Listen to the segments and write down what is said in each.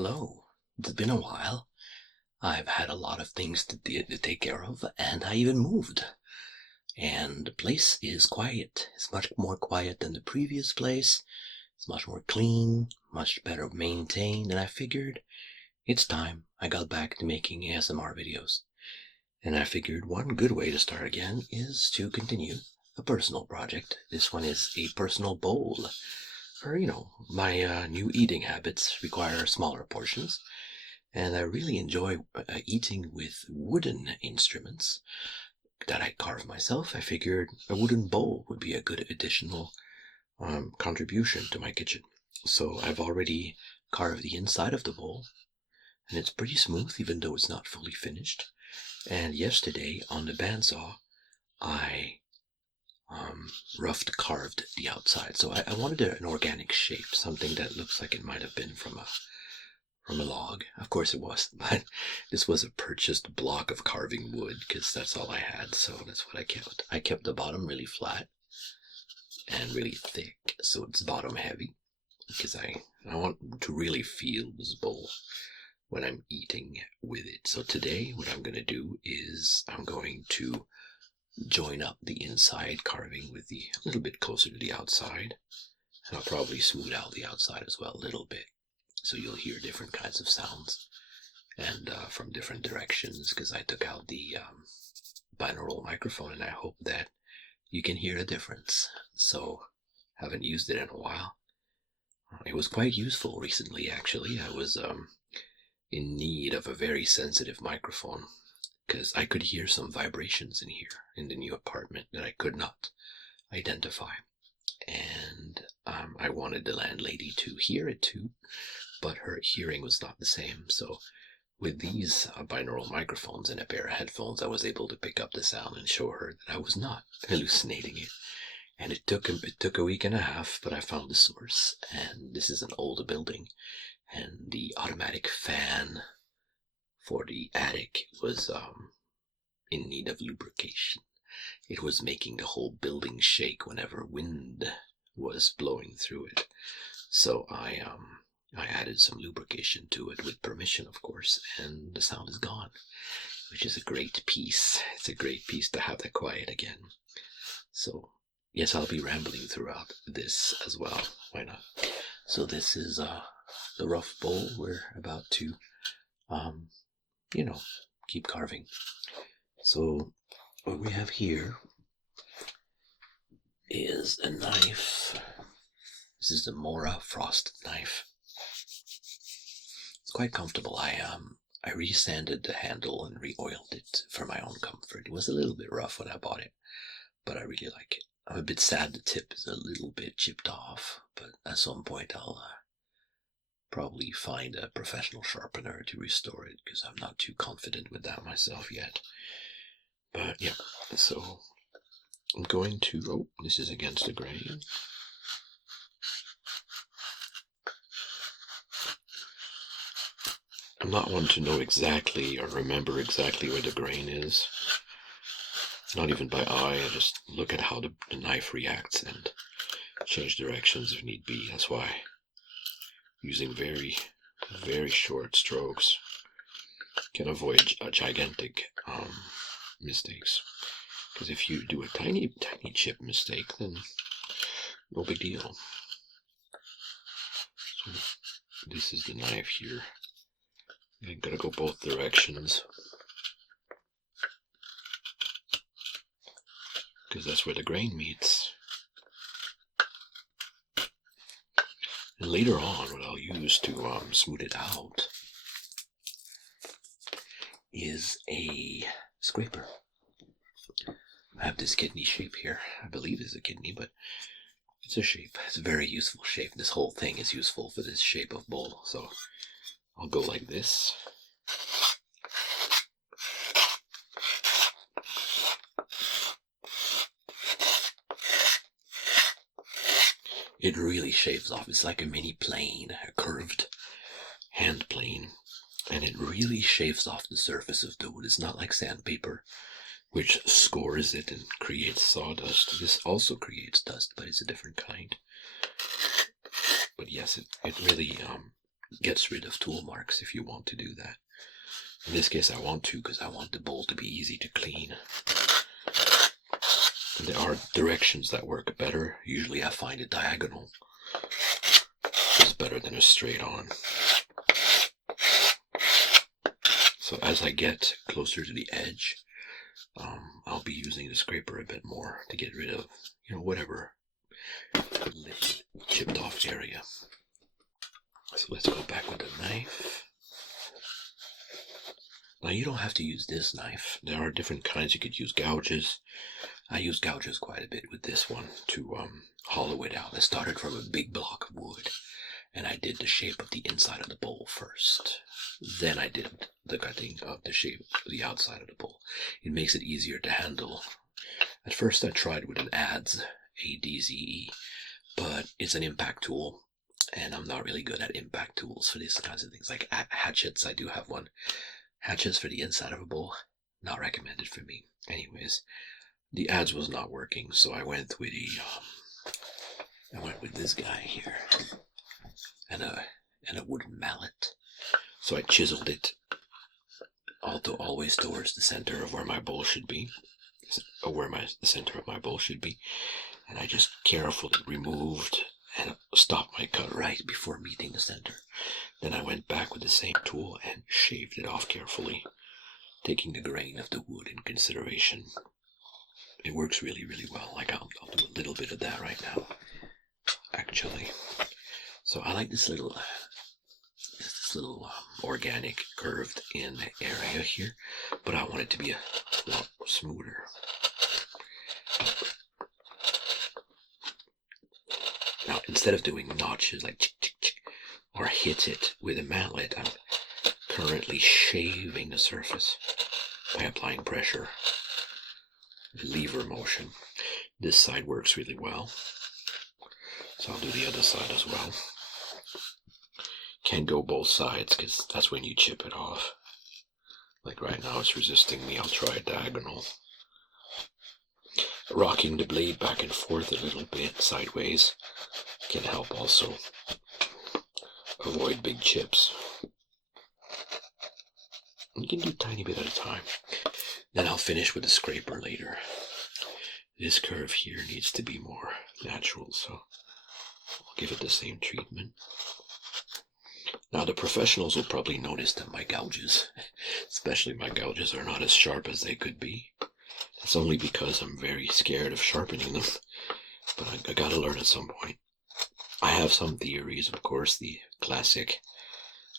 Hello. It's been a while. I've had a lot of things to take care of, and I even moved. And the place is quiet. It's much more quiet than the previous place. It's much more clean, much better maintained, and I figured it's time I got back to making ASMR videos. And I figured one good way to start again is to continue a personal project. This one is a personal bowl. My new eating habits require smaller portions, and I really enjoy eating with wooden instruments that I carve myself. I figured a wooden bowl would be a good additional contribution to my kitchen. So I've already carved the inside of the bowl, and it's pretty smooth even though it's not fully finished. And yesterday on the bandsaw, I roughed carved the outside. So I wanted an organic shape, something that looks like it might have been from a log. Of course it was, but this was a purchased block of carving wood because that's all I had. So that's what I kept. I kept the bottom really flat and really thick, so it's bottom heavy because I want to really feel this bowl when I'm eating with it. So today what I'm going to do is I'm going to join up the inside carving with a little bit closer to the outside, and I'll probably smooth out the outside as well a little bit, so you'll hear different kinds of sounds and from different directions, because I took out the binaural microphone, and I hope that you can hear a difference. So haven't used it in a while. It was quite useful recently, actually. I was in need of a very sensitive microphone, because I could hear some vibrations in here in the new apartment that I could not identify. And I wanted the landlady to hear it too, but her hearing was not the same. So with these binaural microphones and a pair of headphones, I was able to pick up the sound and show her that I was not hallucinating it. And it took a week and a half, but I found the source. And this is an old building, and the automatic fan for the attic was in need of lubrication. It was making the whole building shake whenever wind was blowing through it. So I added some lubrication to it with permission, of course, and the sound is gone, which is a great piece. It's a great piece to have that quiet again. So yes, I'll be rambling throughout this as well. Why not? So this is the rough bowl we're about to keep carving. So what we have here is a knife. This is the Mora Frost knife. It's quite comfortable. I resanded the handle and re-oiled it for my own comfort. It was a little bit rough when I bought it, but I really like it. I'm a bit sad the tip is a little bit chipped off, but at some point I'll probably find a professional sharpener to restore it, because I'm not too confident with that myself yet. But yeah, so I'm going to, oh, this is against the grain. I'm not one to know exactly or remember exactly where the grain is. Not even by eye, I just look at how the knife reacts and change directions if need be. That's why using very, very short strokes can avoid gigantic mistakes. Because if you do a tiny chip mistake, then no big deal. So this is the knife here. I'm gonna go both directions, because that's where the grain meets. And later on, what I'll use to smooth it out is a scraper. I have this kidney shape here. I believe it's a kidney, but it's a shape. It's a very useful shape. This whole thing is useful for this shape of bowl. So I'll go like this. It really shaves off. It's like a mini plane, a curved hand plane, and it really shaves off the surface of the wood. It's not like sandpaper, which scores it and creates sawdust. This also creates dust, but it's a different kind. But yes, it really gets rid of tool marks if you want to do that. In this case, I want to because I want the bowl to be easy to clean. And there are directions that work better. Usually I find a diagonal is better than a straight on. So as I get closer to the edge, I'll be using the scraper a bit more to get rid of, whatever little chipped off area. So let's go back with the knife. Now you don't have to use this knife. There are different kinds. You could use gouges. I use gouges quite a bit with this one to hollow it out. I started from a big block of wood, and I did the shape of the inside of the bowl first. Then I did the cutting of the shape of the outside of the bowl. It makes it easier to handle. At first I tried with an adze, A-D-Z-E, but it's an impact tool, and I'm not really good at impact tools for these kinds of things. Like hatchets, I do have one. Hatchets for the inside of a bowl, not recommended for me. Anyways, the adze was not working, so I went with this guy here, and a wooden mallet. So I chiseled it always towards the center of where my bowl should be, or the center of my bowl should be, and I just carefully removed and stopped my cut right before meeting the center. Then I went back with the same tool and shaved it off carefully, taking the grain of the wood in consideration. It works really, really well. Like I'll do a little bit of that right now, actually. So I like this little organic curved in area here, but I want it to be a lot smoother. Now, instead of doing notches like chick, chick, chick, or hit it with a mallet, I'm currently shaving the surface by applying pressure, lever motion. This side works really well, so I'll do the other side as well. Can't go both sides because that's when you chip it off. Like right now it's resisting me. I'll try a diagonal. Rocking the blade back and forth a little bit sideways can help also avoid big chips. You can do a tiny bit at a time. Then I'll finish with a scraper later. This curve here needs to be more natural, so I'll give it the same treatment. Now the professionals will probably notice that my gouges, especially my gouges, are not as sharp as they could be. That's only because I'm very scared of sharpening them, but I gotta learn at some point. I have some theories, of course, the classic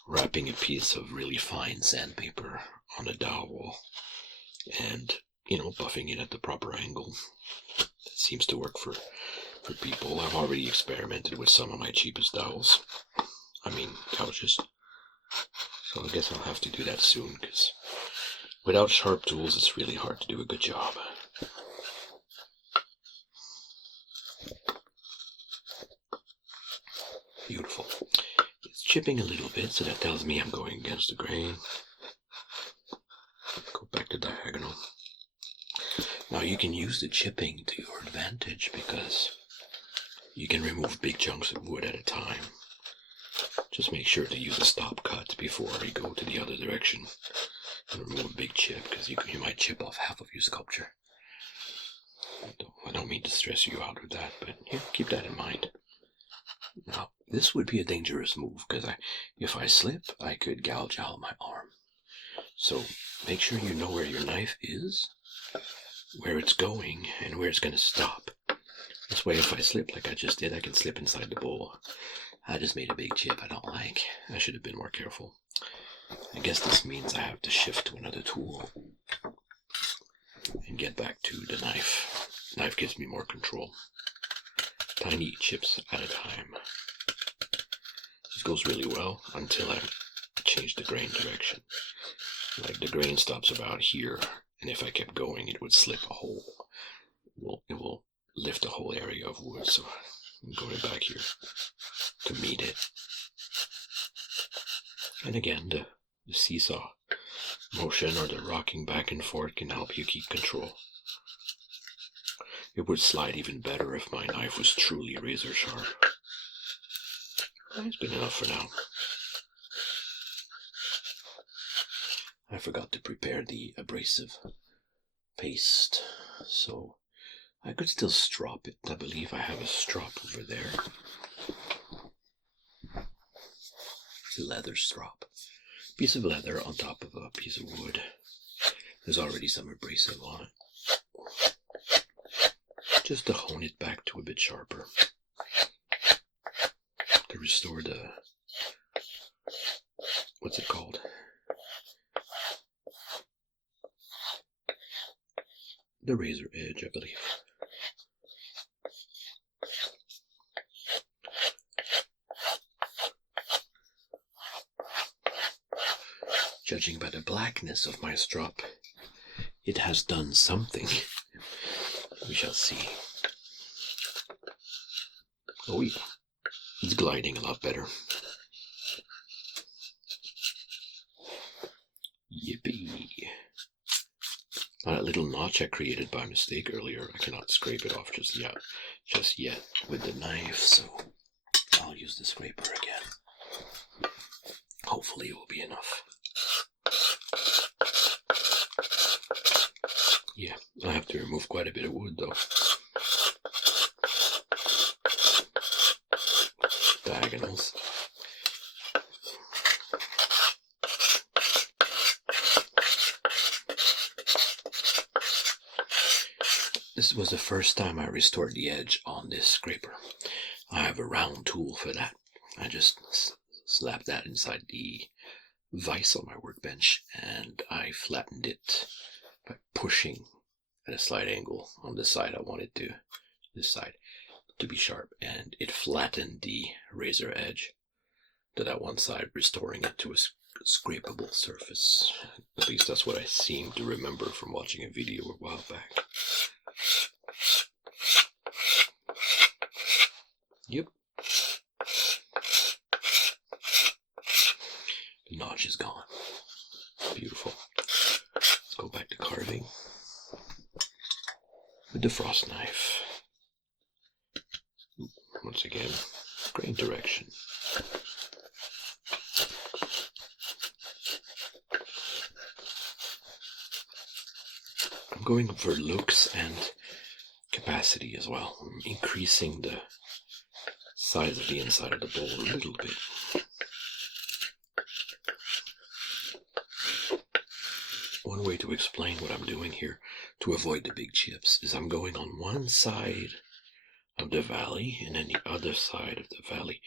wrapping a piece of really fine sandpaper on a dowel and, buffing it at the proper angle. That seems to work for people. I've already experimented with some of my cheapest dowels. Gouges. So I guess I'll have to do that soon, because without sharp tools, it's really hard to do a good job. Beautiful. It's chipping a little bit, so that tells me I'm going against the grain. Go back to diagonal. Now you can use the chipping to your advantage because you can remove big chunks of wood at a time. Just make sure to use a stop cut before you go to the other direction and remove a big chip, because you might chip off half of your sculpture. I don't mean to stress you out with that, but keep that in mind. Now, this would be a dangerous move, because if I slip, I could gouge out my arm. So make sure you know where your knife is, where it's going, and where it's going to stop. This way, if I slip like I just did, I can slip inside the bowl. I just made a big chip I don't like. I should have been more careful. I guess this means I have to shift to another tool and get back to the knife. Knife gives me more control. Tiny chips at a time. This goes really well until I change the grain direction. Like the grain stops about here, and if I kept going, it would slip a hole. It will lift a whole area of wood, so I'm going back here to meet it. And again, the seesaw motion or the rocking back and forth can help you keep control. It would slide even better if my knife was truly razor sharp. It's been enough for now. I forgot to prepare the abrasive paste, so I could still strop it. I believe I have a strop over there. It's a leather strop. Piece of leather on top of a piece of wood. There's already some abrasive on it. Just to hone it back to a bit sharper. To restore the... what's it called? The razor edge, I believe. Judging by the blackness of my strop, it has done something. We shall see. Oh yeah, it's gliding a lot better. Yippee. That little notch I created by mistake earlier, I cannot scrape it off just yet with the knife, so I'll use the scraper again. Hopefully it will be enough. Yeah, I have to remove quite a bit of wood though. Diagonals. This was the first time I restored the edge on this scraper. I have a round tool for that. I just slapped that inside the vise on my workbench and I flattened it by pushing at a slight angle on this side. I wanted this side to be sharp, and it flattened the razor edge to that one side, restoring it to a scrapable surface. At least that's what I seem to remember from watching a video a while back. Yep. The notch is gone. Beautiful. Let's go back to carving with the frost knife. Once again, grain direction. I'm going for looks and capacity as well. I'm increasing the size of the inside of the bowl a little bit. One way to explain what I'm doing here to avoid the big chips is I'm going on one side of the valley and then the other side of the valley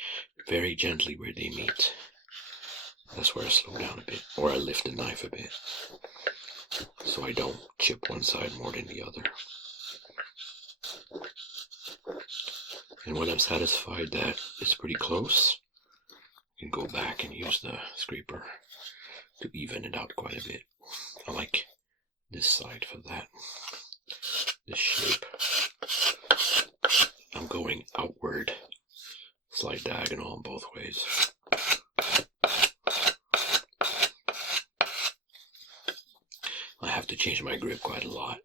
very gently where they meet. That's where I slow down a bit, or I lift the knife a bit so I don't chip one side more than the other. And when I'm satisfied that it's pretty close, I can go back and use the scraper to even it out quite a bit. I like this side for that, this shape. I'm going outward, slight diagonal on both ways. I have to change my grip quite a lot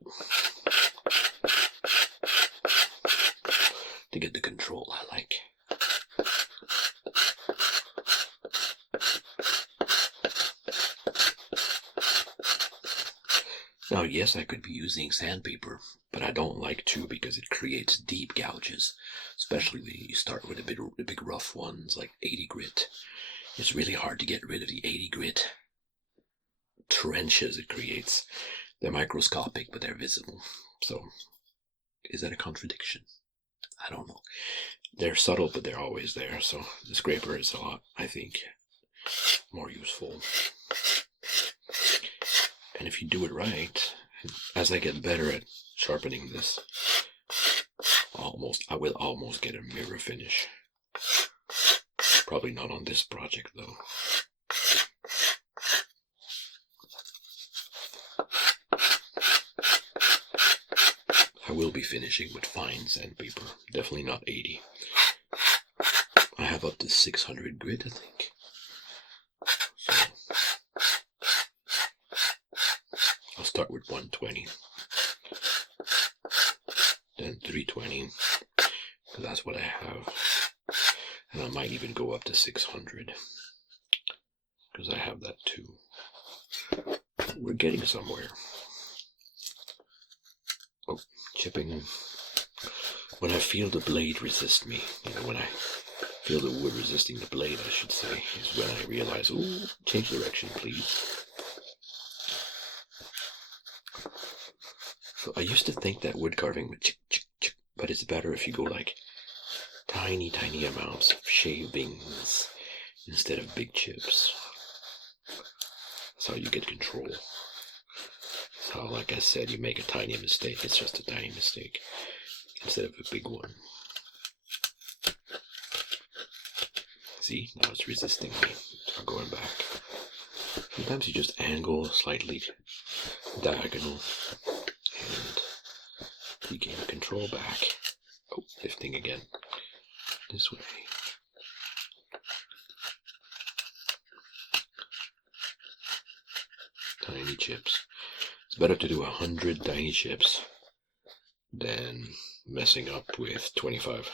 to get the control I like. Now, yes, I could be using sandpaper, but I don't like to because it creates deep gouges, especially when you start with the big rough ones like 80 grit. It's really hard to get rid of the 80 grit trenches it creates. They're microscopic, but they're visible. So, is that a contradiction? I don't know. They're subtle, but they're always there. So the scraper is a lot, I think, more useful. And if you do it right, as I get better at sharpening this, I will almost get a mirror finish. Probably not on this project though. I will be finishing with fine sandpaper, definitely not 80. I have up to 600 grit, I think. So I'll start with 120, then 320, because that's what I have. And I might even go up to 600, because I have that too. we're getting somewhere. Oh, chipping. When I feel the blade resist me, when I feel the wood resisting the blade, I should say, is when I realize, ooh, change direction, please. So I used to think that wood carving would chick, chick, chick, but it's better if you go like tiny, tiny amounts of shavings instead of big chips. That's how you get control. So, like I said, you make a tiny mistake, it's just a tiny mistake instead of a big one. See, now it's resisting me. I'm going back. Sometimes you just angle slightly diagonal and you gain control back. Oh, lifting again. This way. Tiny chips. It's better to do 100 tiny chips than messing up with 25.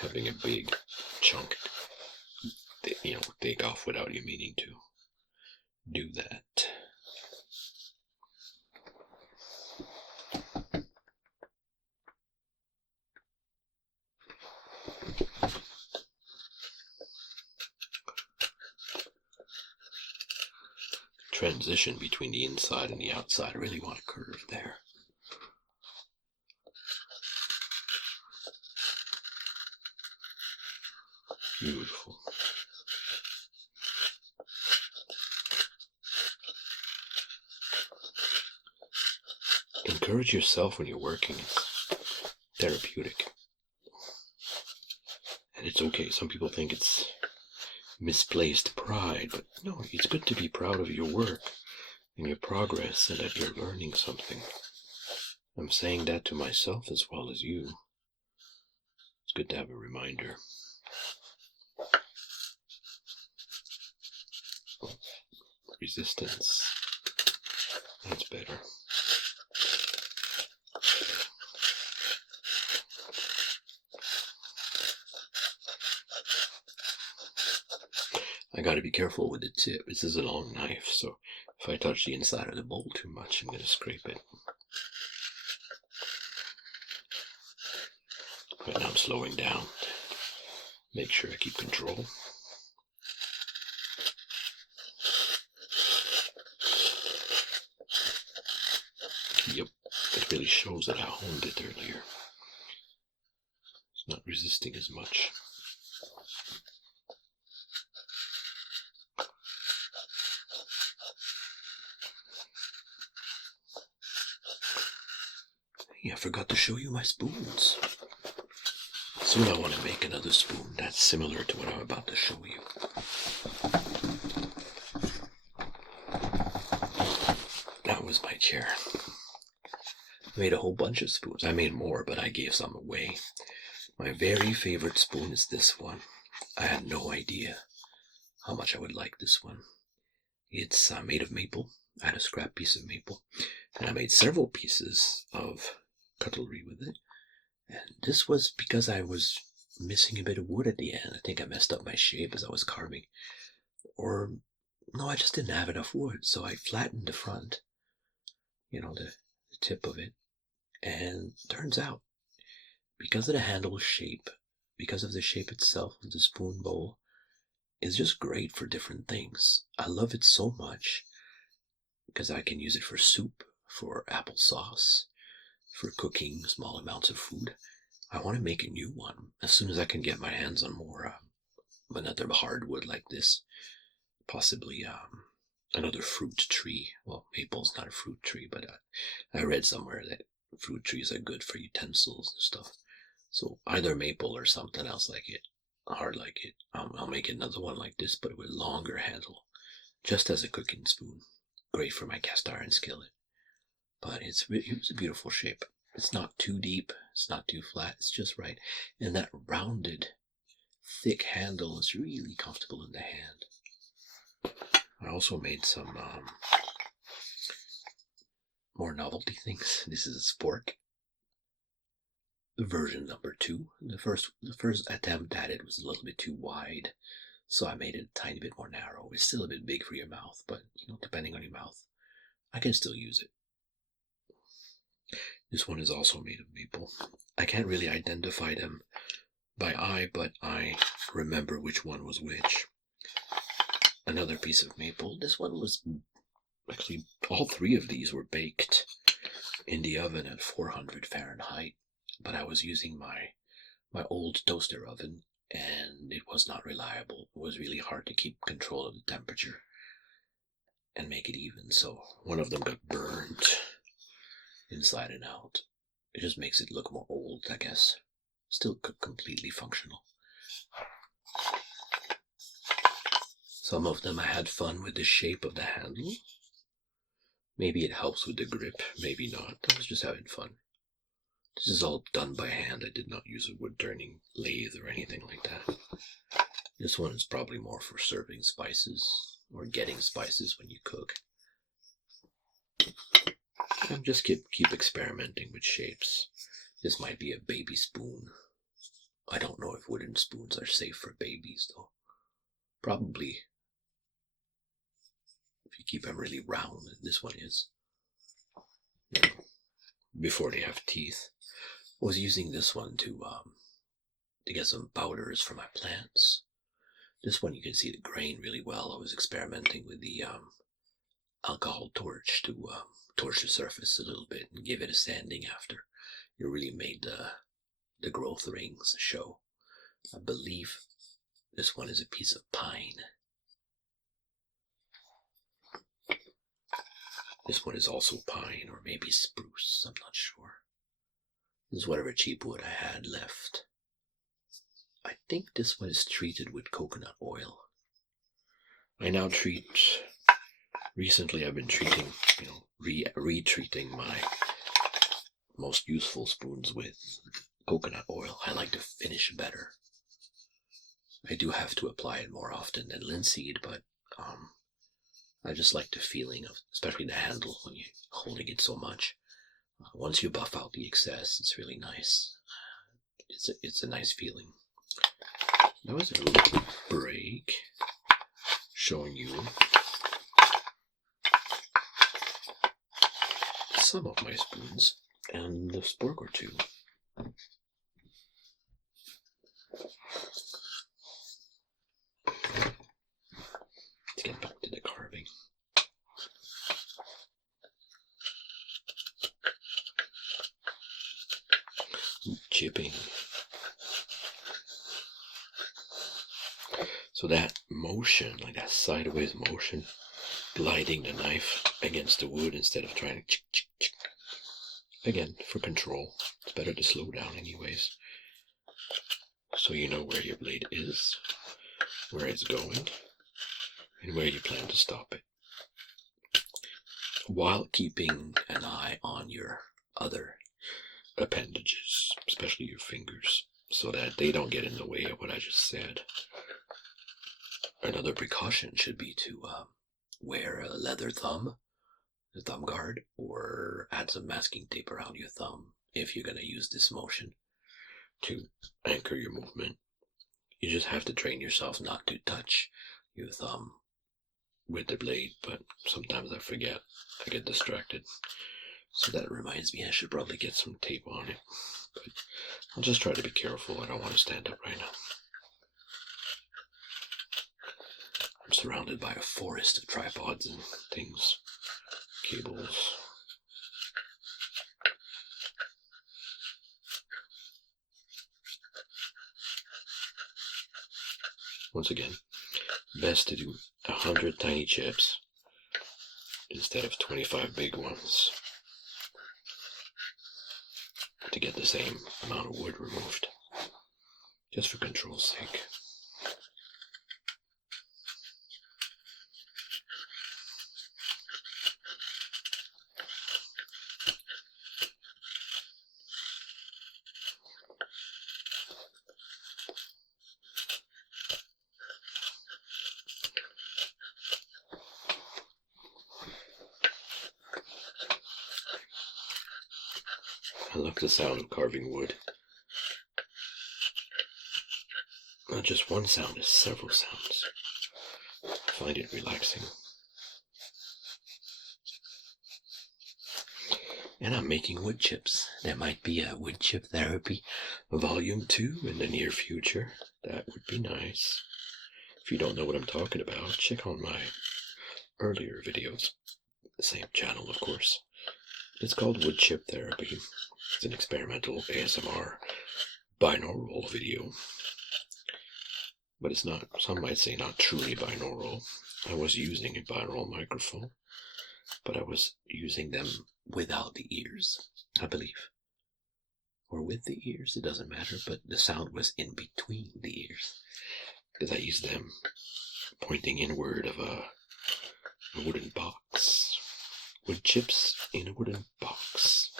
Having a big chunk, take off without you meaning to do that. Transition between the inside and the outside. I really want a curve there. Beautiful. Encourage yourself when you're working. It's therapeutic. And it's okay. Some people think it's misplaced pride, but no, it's good to be proud of your work and your progress and that you're learning something. I'm saying that to myself as well as you. It's good to have a reminder. Resistance. That's better. I gotta be careful with the tip. This is a long knife, so if I touch the inside of the bowl too much, I'm gonna scrape it. Right now I'm slowing down. Make sure I keep control. Yep, it really shows that I honed it earlier. It's not resisting as much. Hey, I forgot to show you my spoons. Soon I want to make another spoon that's similar to what I'm about to show you. That was my chair. I made a whole bunch of spoons. I made more, but I gave some away. My very favorite spoon is this one. I had no idea how much I would like this one. It's made of maple. I had a scrap piece of maple. And I made several pieces of cutlery with it. And this was because I was missing a bit of wood at the end. I think I messed up my shape as I was carving. Or, no, I just didn't have enough wood. So I flattened the front, the tip of it. And turns out, because of the handle shape, because of the shape itself of the spoon bowl, it's just great for different things. I love it so much because I can use it for soup, for applesauce, for cooking small amounts of food. I want to make a new one as soon as I can get my hands on more another hardwood like this. Possibly another fruit tree. Well, maple's not a fruit tree, but I read somewhere that fruit trees are good for utensils and stuff. So either maple or something else like it, hard like it. I'll make another one like this, but with longer handle, just as a cooking spoon. Great for my cast iron skillet. But it was a beautiful shape. It's not too deep, it's not too flat, it's just right. And that rounded, thick handle is really comfortable in the hand. I also made some more novelty things. This is a spork. Version number 2. The first attempt at it was a little bit too wide, so I made it a tiny bit more narrow. It's still a bit big for your mouth, but depending on your mouth. I can still use it. This one is also made of maple. I can't really identify them by eye, but I remember which one was which. Another piece of maple. This one was actually, all three of these were baked in the oven at 400 Fahrenheit, but I was using my old toaster oven, and it was not reliable. It was really hard to keep control of the temperature and make it even, so one of them got burned inside and out. It just makes it look more old, I guess. Still completely functional. Some of them I had fun with the shape of the handle. Maybe it helps with the grip, maybe not. I was just having fun. This is all done by hand. I did not use a wood turning lathe or anything like that. This one is probably more for serving spices or getting spices when you cook. I'm just keep experimenting with shapes. This might be a baby spoon. I don't know if wooden spoons are safe for babies though. Probably. If you keep them really round, this one is. You know, before they have teeth. I was using this one to get some powders for my plants. This one you can see the grain really well. I was experimenting with the alcohol torch to torch the surface a little bit and give it a sanding after. It really made the growth rings show. I believe this one is a piece of pine. This one is also pine or maybe spruce, I'm not sure. This is whatever cheap wood I had left. I think this one is treated with coconut oil. I now treat, recently I've been treating, retreating my most useful spoons with coconut oil. I like to finish better. I do have to apply it more often than linseed, but I just like the feeling of, especially the handle when you're holding it so much. Once you buff out the excess, it's really nice. It's a nice feeling. That was a little break showing you some of my spoons and a spork or two. Let's get back to the carving. Chipping. So that motion, like that sideways motion, gliding the knife against the wood instead of trying to chick. Again, for control. It's better to slow down anyways. So you know where your blade is, where it's going, and where you plan to stop it. While keeping an eye on your other appendages, especially your fingers, so that they don't get in the way of what I just said. Another precaution should be to wear a leather thumb, a thumb guard, or add some masking tape around your thumb if you're going to use this motion to anchor your movement. You just have to train yourself not to touch your thumb with the blade, but sometimes I forget. I get distracted. So that reminds me I should probably get some tape on it. But I'll just try to be careful. I don't want to stand up right now. I'm surrounded by a forest of tripods and things, cables. Once again, best to do 100 tiny chips instead of 25 big ones to get the same amount of wood removed, just for control's sake. I love the sound of carving wood. Not just one sound, it's several sounds. I find it relaxing. And I'm making wood chips. There might be a wood chip therapy volume 2 in the near future. That would be nice. If you don't know what I'm talking about, check on my earlier videos. The same channel, of course. It's called wood chip therapy. It's an experimental ASMR binaural video. But it's not, some might say, not truly binaural. I was using a binaural microphone, but I was using them without the ears, I believe. Or with the ears, it doesn't matter, but the sound was in between the ears. Because I used them pointing inward of a wooden box. Wood chips in a wooden box.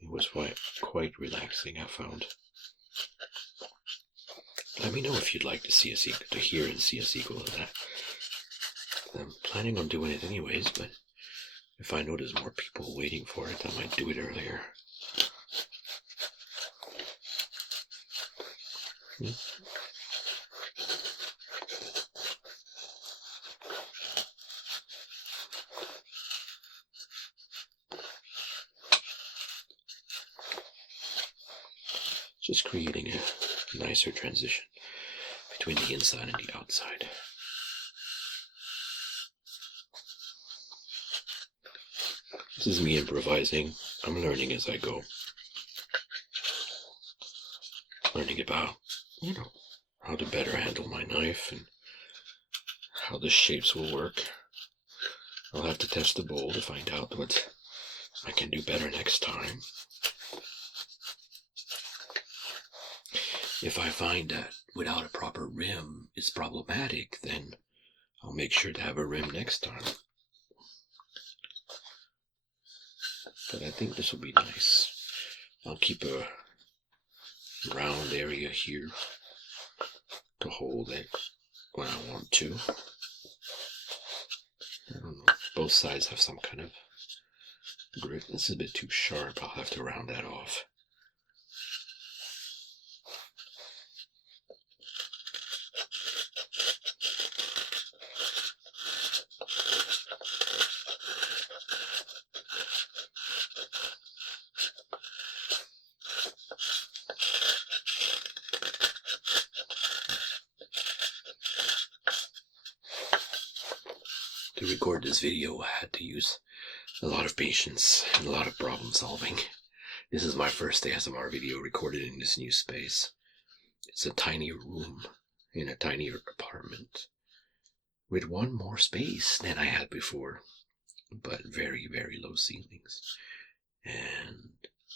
It was quite relaxing, I found. Let me know if you'd like to see a sequel, to hear and see a sequel of that. I'm planning on doing it anyways, but if I know there's more people waiting for it, I might do it earlier. Just creating a nicer transition between the inside and the outside. This is me improvising. I'm learning as I go. Learning about, how to better handle my knife and how the shapes will work. I'll have to test the bowl to find out what I can do better next time. If I find that without a proper rim it's problematic, then I'll make sure to have a rim next time. But I think this will be nice. I'll keep a round area here to hold it when I want to. I don't know. Both sides have some kind of grit. This is a bit too sharp. I'll have to round that off. To record this video, I had to use a lot of patience and a lot of problem solving. This is my first ASMR video recorded in this new space. It's a tiny room in a tinier apartment with one more space than I had before, but very, very low ceilings. And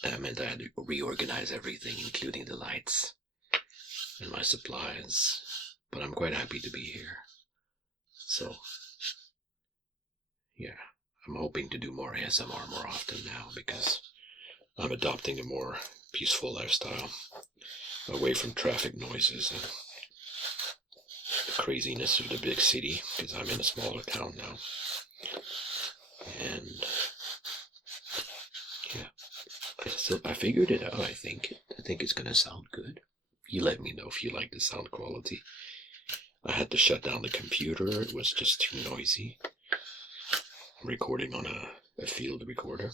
that meant I had to reorganize everything, including the lights and my supplies. But I'm quite happy to be here. So yeah, I'm hoping to do more ASMR more often now because I'm adopting a more peaceful lifestyle, away from traffic noises and the craziness of the big city, because I'm in a smaller town now. And yeah, so I figured it out. I think it's gonna sound good. You let me know if you like the sound quality. I had to shut down the computer. It was just too noisy. I'm recording on a field recorder,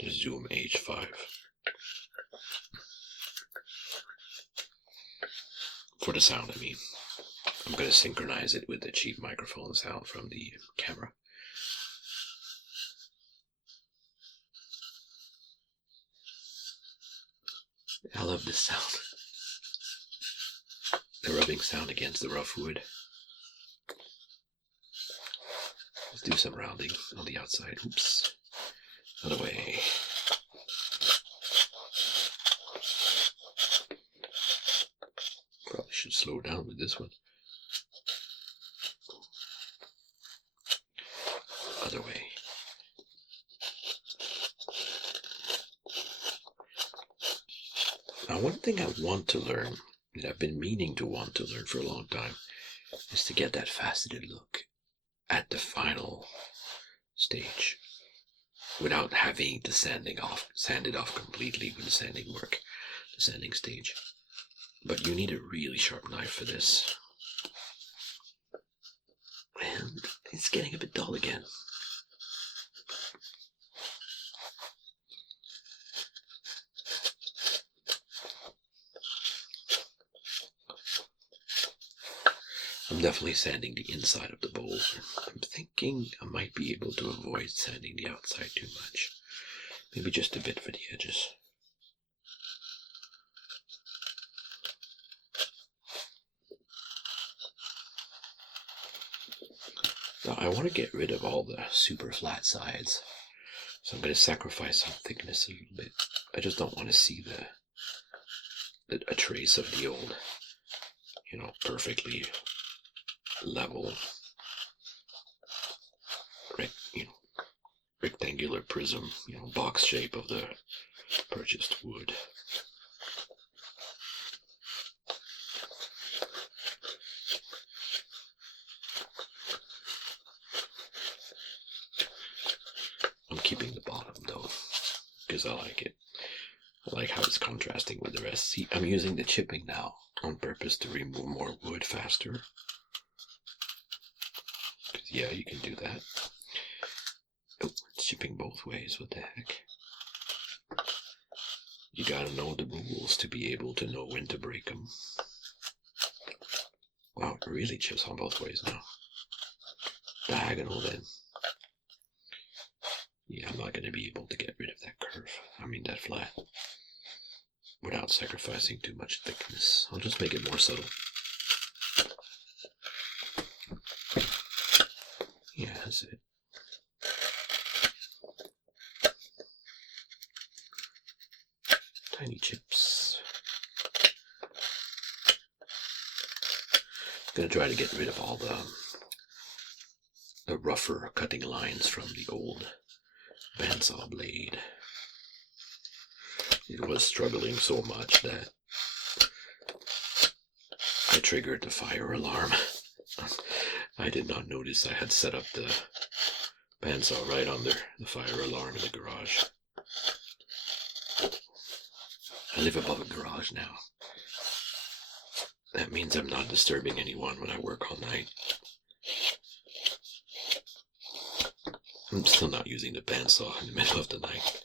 the Zoom H5. For the sound, I mean. I'm going to synchronize it with the cheap microphone sound from the camera. I love this sound. The rubbing sound against the rough wood. Let's do some rounding on the outside. Oops. Other way. Probably should slow down with this one. Other way. Now, one thing I want to learn, that I've been meaning to want to learn for a long time, is to get that faceted look at the final stage without having to sand it off completely with the sanding work, the sanding stage. But you need a really sharp knife for this. And it's getting a bit dull again. definitely sanding the inside of the bowl. I'm thinking I might be able to avoid sanding the outside too much. Maybe just a bit for the edges. Now I want to get rid of all the super flat sides, so I'm going to sacrifice some thickness a little bit. I just don't want to see a trace of the old, perfectly level, rectangular prism, box shape of the purchased wood. I'm keeping the bottom though, because I like it. I like how it's contrasting with the rest. See, I'm using the chipping now on purpose to remove more wood faster. Yeah, you can do that. Oh, it's chipping both ways. What the heck? You gotta know the rules to be able to know when to break them. Wow, it really chips on both ways now. Diagonal then. Yeah, I'm not gonna be able to get rid of that curve. I mean that flat. Without sacrificing too much thickness. I'll just make it more subtle. Yeah, that's it. Tiny chips. Gonna try to get rid of all the rougher cutting lines from the old bandsaw blade. It was struggling so much that I triggered the fire alarm. I did not notice I had set up the bandsaw right under the fire alarm in the garage. I live above a garage now. That means I'm not disturbing anyone when I work all night. I'm still not using the bandsaw in the middle of the night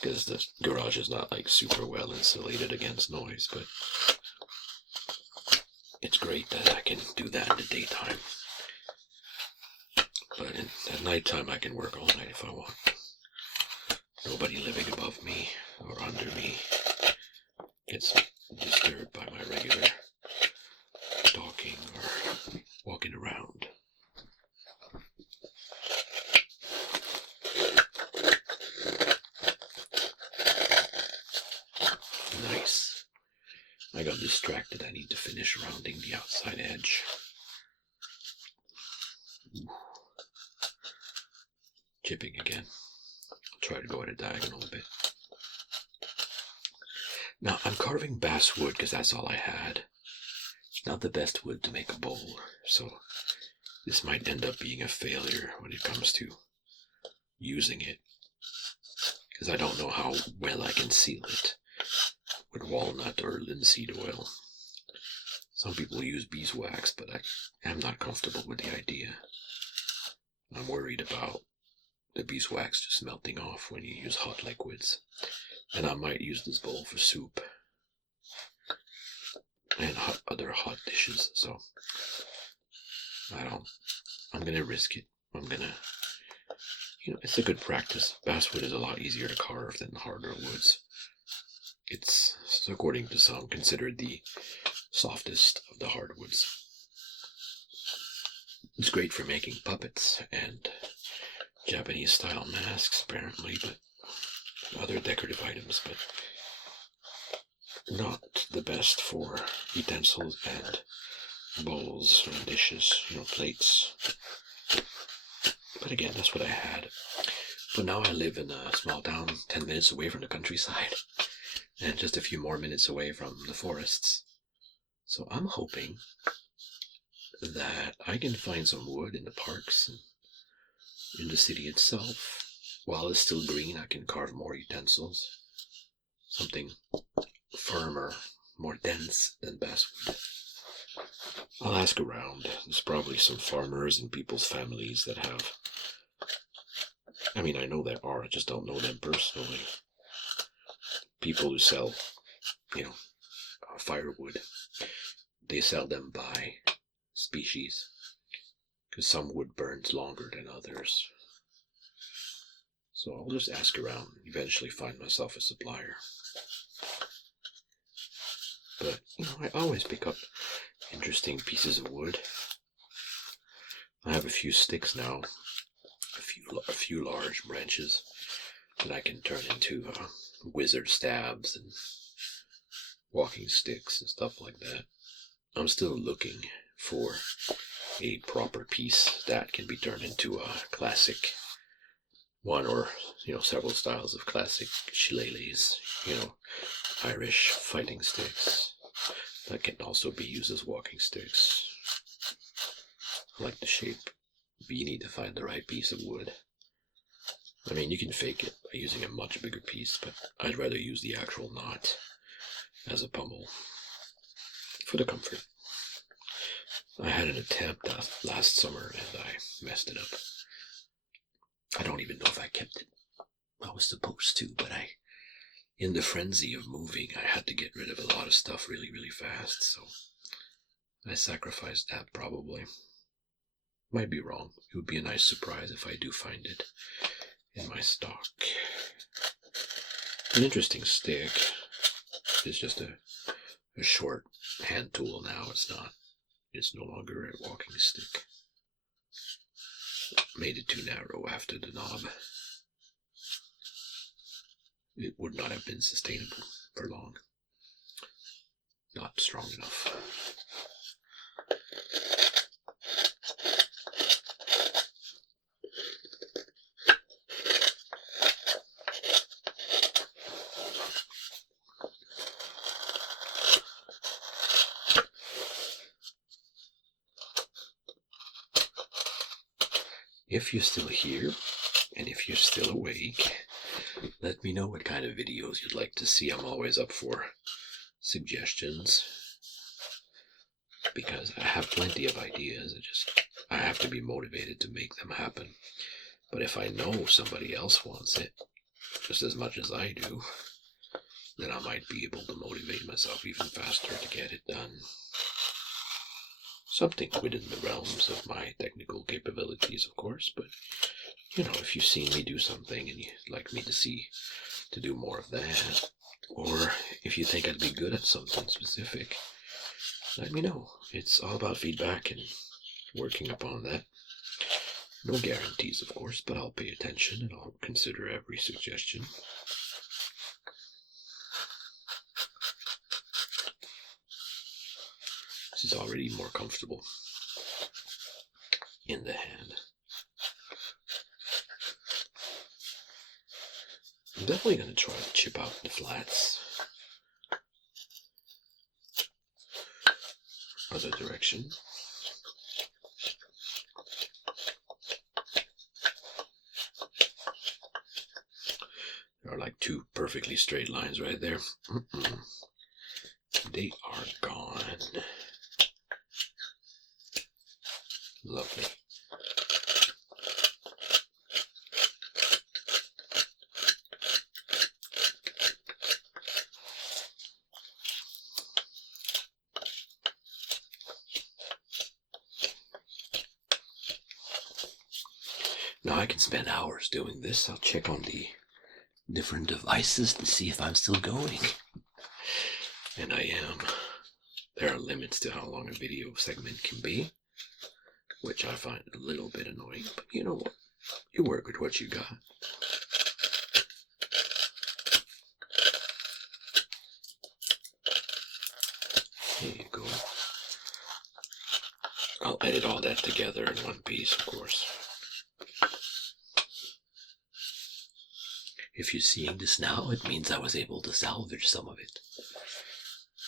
because the garage is not like super well insulated against noise, but it's great that I can do that in the daytime. But at nighttime I can work all night if I want. Nobody living above me or under me gets disturbed by my regular talking or walking around. Nice. I got distracted. I need to finish rounding the outside edge. Ooh. Chipping again. I'll try to go at a diagonal a bit. Now I'm carving basswood because that's all I had. It's not the best wood to make a bowl, so this might end up being a failure when it comes to using it, because I don't know how well I can seal it with walnut or linseed oil. Some people use beeswax, but I am not comfortable with the idea. I'm worried about the beeswax just melting off when you use hot liquids. And I might use this bowl for soup and other hot dishes, so I'm gonna risk it. I'm gonna, it's a good practice. Basswood is a lot easier to carve than harder woods. It's, according to some, considered the softest of the hardwoods. It's great for making puppets and Japanese style masks, apparently, but other decorative items, but not the best for utensils and bowls and dishes, plates. But again, that's what I had. But now I live in a small town 10 minutes away from the countryside and just a few more minutes away from the forests. So I'm hoping that I can find some wood in the parks and in the city itself. While it's still green, I can carve more utensils. Something firmer, more dense than basswood. I'll ask around. There's probably some farmers and people's families that have. I mean, I know there are, I just don't know them personally. People who sell, firewood. They sell them by species, because some wood burns longer than others. So I'll just ask around, eventually find myself a supplier. But, I always pick up interesting pieces of wood. I have a few sticks now, a few large branches that I can turn into wizard stabs and walking sticks and stuff like that. I'm still looking for a proper piece that can be turned into a classic one, or several styles of classic shillelaghs, Irish fighting sticks that can also be used as walking sticks. I like the shape, but you need to find the right piece of wood. I mean, you can fake it by using a much bigger piece, but I'd rather use the actual knot as a pummel for the comfort. I had an attempt last summer and I messed it up. I don't even know if I kept it. I was supposed to, but in the frenzy of moving, I had to get rid of a lot of stuff really, really fast, so I sacrificed that probably. Might be wrong. It would be a nice surprise if I do find it in my stock. An interesting stick. It's just a short hand tool now. It's no longer a walking stick. Made it too narrow after the knob. It would not have been sustainable for long. Not strong enough. If you're still here, and if you're still awake, let me know what kind of videos you'd like to see. I'm always up for suggestions, because I have plenty of ideas. I have to be motivated to make them happen. But if I know somebody else wants it just as much as I do, then I might be able to motivate myself even faster to get it done. Something within the realms of my technical capabilities, of course, but if you've seen me do something and you'd like me to do more of that, or if you think I'd be good at something specific, let me know. It's all about feedback and working upon that. No guarantees, of course, but I'll pay attention and I'll consider every suggestion. This is already more comfortable in the hand. I'm definitely going to try to chip out the flats. Other direction. There are like two perfectly straight lines right there. They are gone. Lovely. Now I can spend hours doing this. I'll check on the different devices to see if I'm still going. And I am. There are limits to how long a video segment can be, which I find a little bit annoying, but you know what? You work with what you got. There you go. I'll edit all that together in one piece, of course. If you're seeing this now, it means I was able to salvage some of it.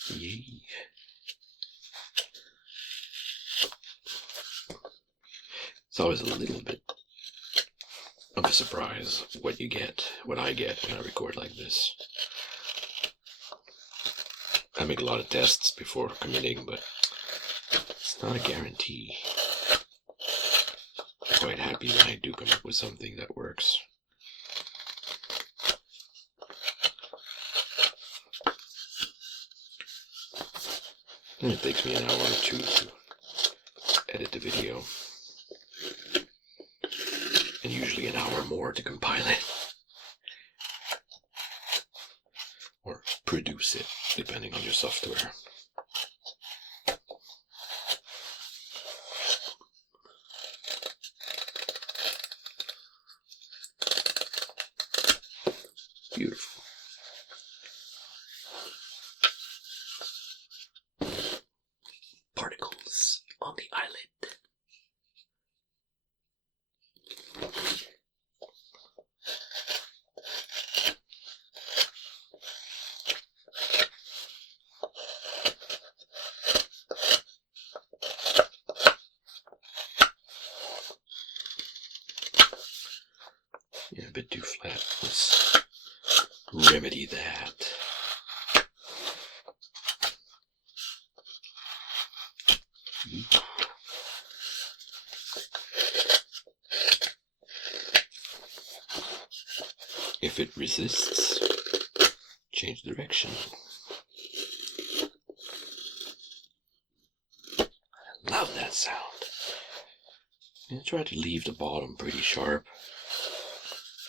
Yay. It's always a little bit of a surprise what I get when I record like this. I make a lot of tests before committing, but it's not a guarantee. I'm quite happy when I do come up with something that works. And it takes me an hour or two to the video. And usually an hour more to compile it. Or produce it, depending on your software. Beautiful. Particles on the eyelid. Yeah, a bit too flat. Let's remedy that. If it resists, change direction. I love that sound. I try to leave the bottom pretty sharp.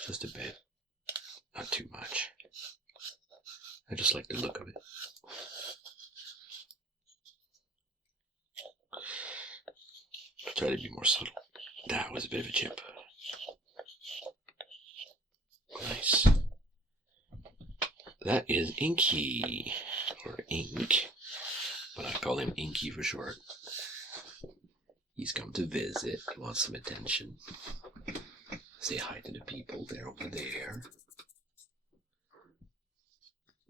Just a bit. Not too much. I just like the look of it. Try to be more subtle. That was a bit of a chip. Nice. That is Inky, or Ink, but I call him Inky for short. He's come to visit. He wants some attention. Say hi to the people. They're over there.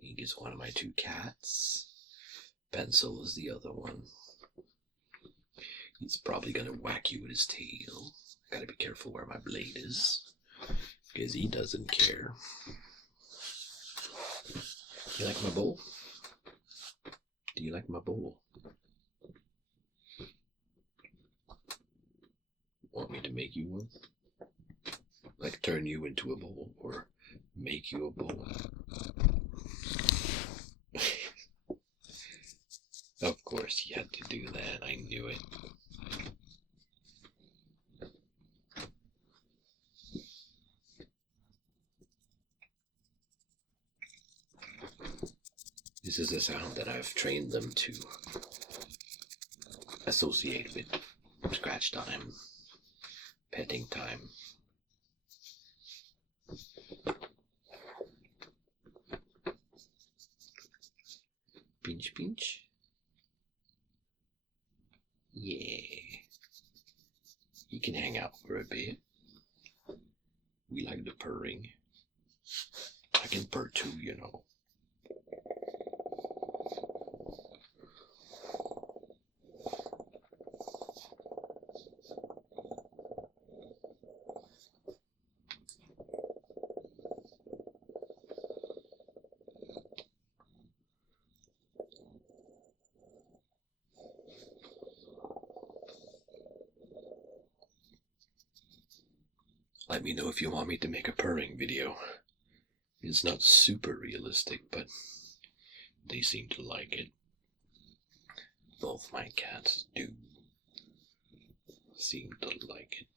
Ink is one of my two cats. Pencil is the other one. He's probably gonna whack you with his tail. I gotta be careful where my blade is, because he doesn't care. You like my bowl? Do you like my bowl? Want me to make you one? Like turn you into a bowl, or make you a bowl? Of course he had to do that, I knew it. This is a sound that I've trained them to associate with scratch time, petting time. Pinch, pinch. Yeah. You can hang out for a bit. We like the purring. I can purr too, you know. Let me know if you want me to make a purring video. It's not super realistic, but they seem to like it. Both my cats do seem to like it.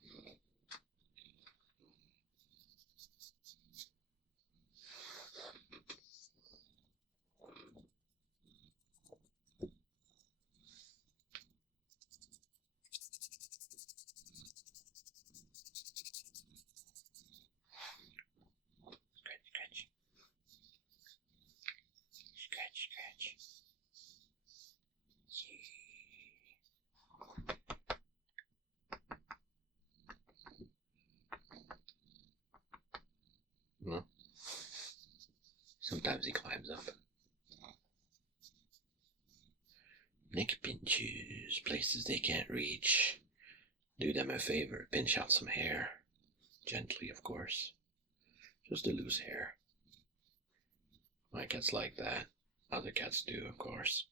No. Sometimes he climbs up. Neck pinches, places they can't reach. Do them a favor, pinch out some hair. Gently, of course. Just a loose hair. My cats like that. Other cats do, of course.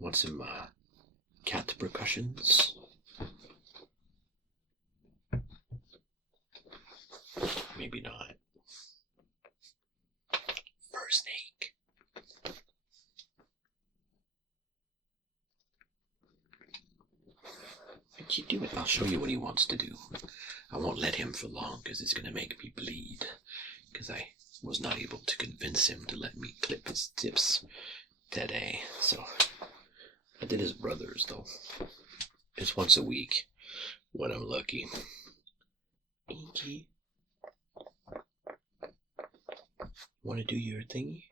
Want some cat percussions? Maybe not. First you doing? I'll show you what he wants to do. I won't let him for long because it's going to make me bleed. Because I was not able to convince him to let me clip his tips today. So I did his brother's though. It's once a week when I'm lucky. Inky, want to do your thingy?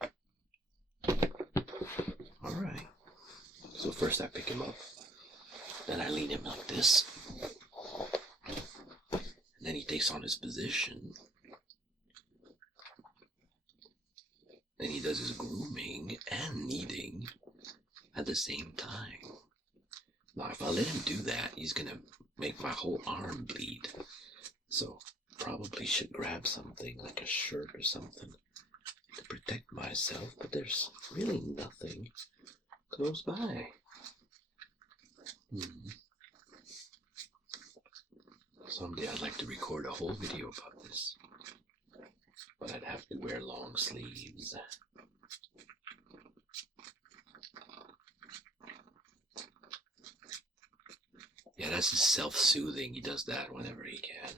Alright. So first I pick him up. Then I lean him like this. And then he takes on his position. Then he does his grooming and kneading at the same time. Now if I let him do that, he's gonna make my whole arm bleed. So probably should grab something like a shirt or something to protect myself, but there's really nothing close by. Someday I'd like to record a whole video about this, but I'd have to wear long sleeves. Yeah, that's his self-soothing. He does that whenever he can.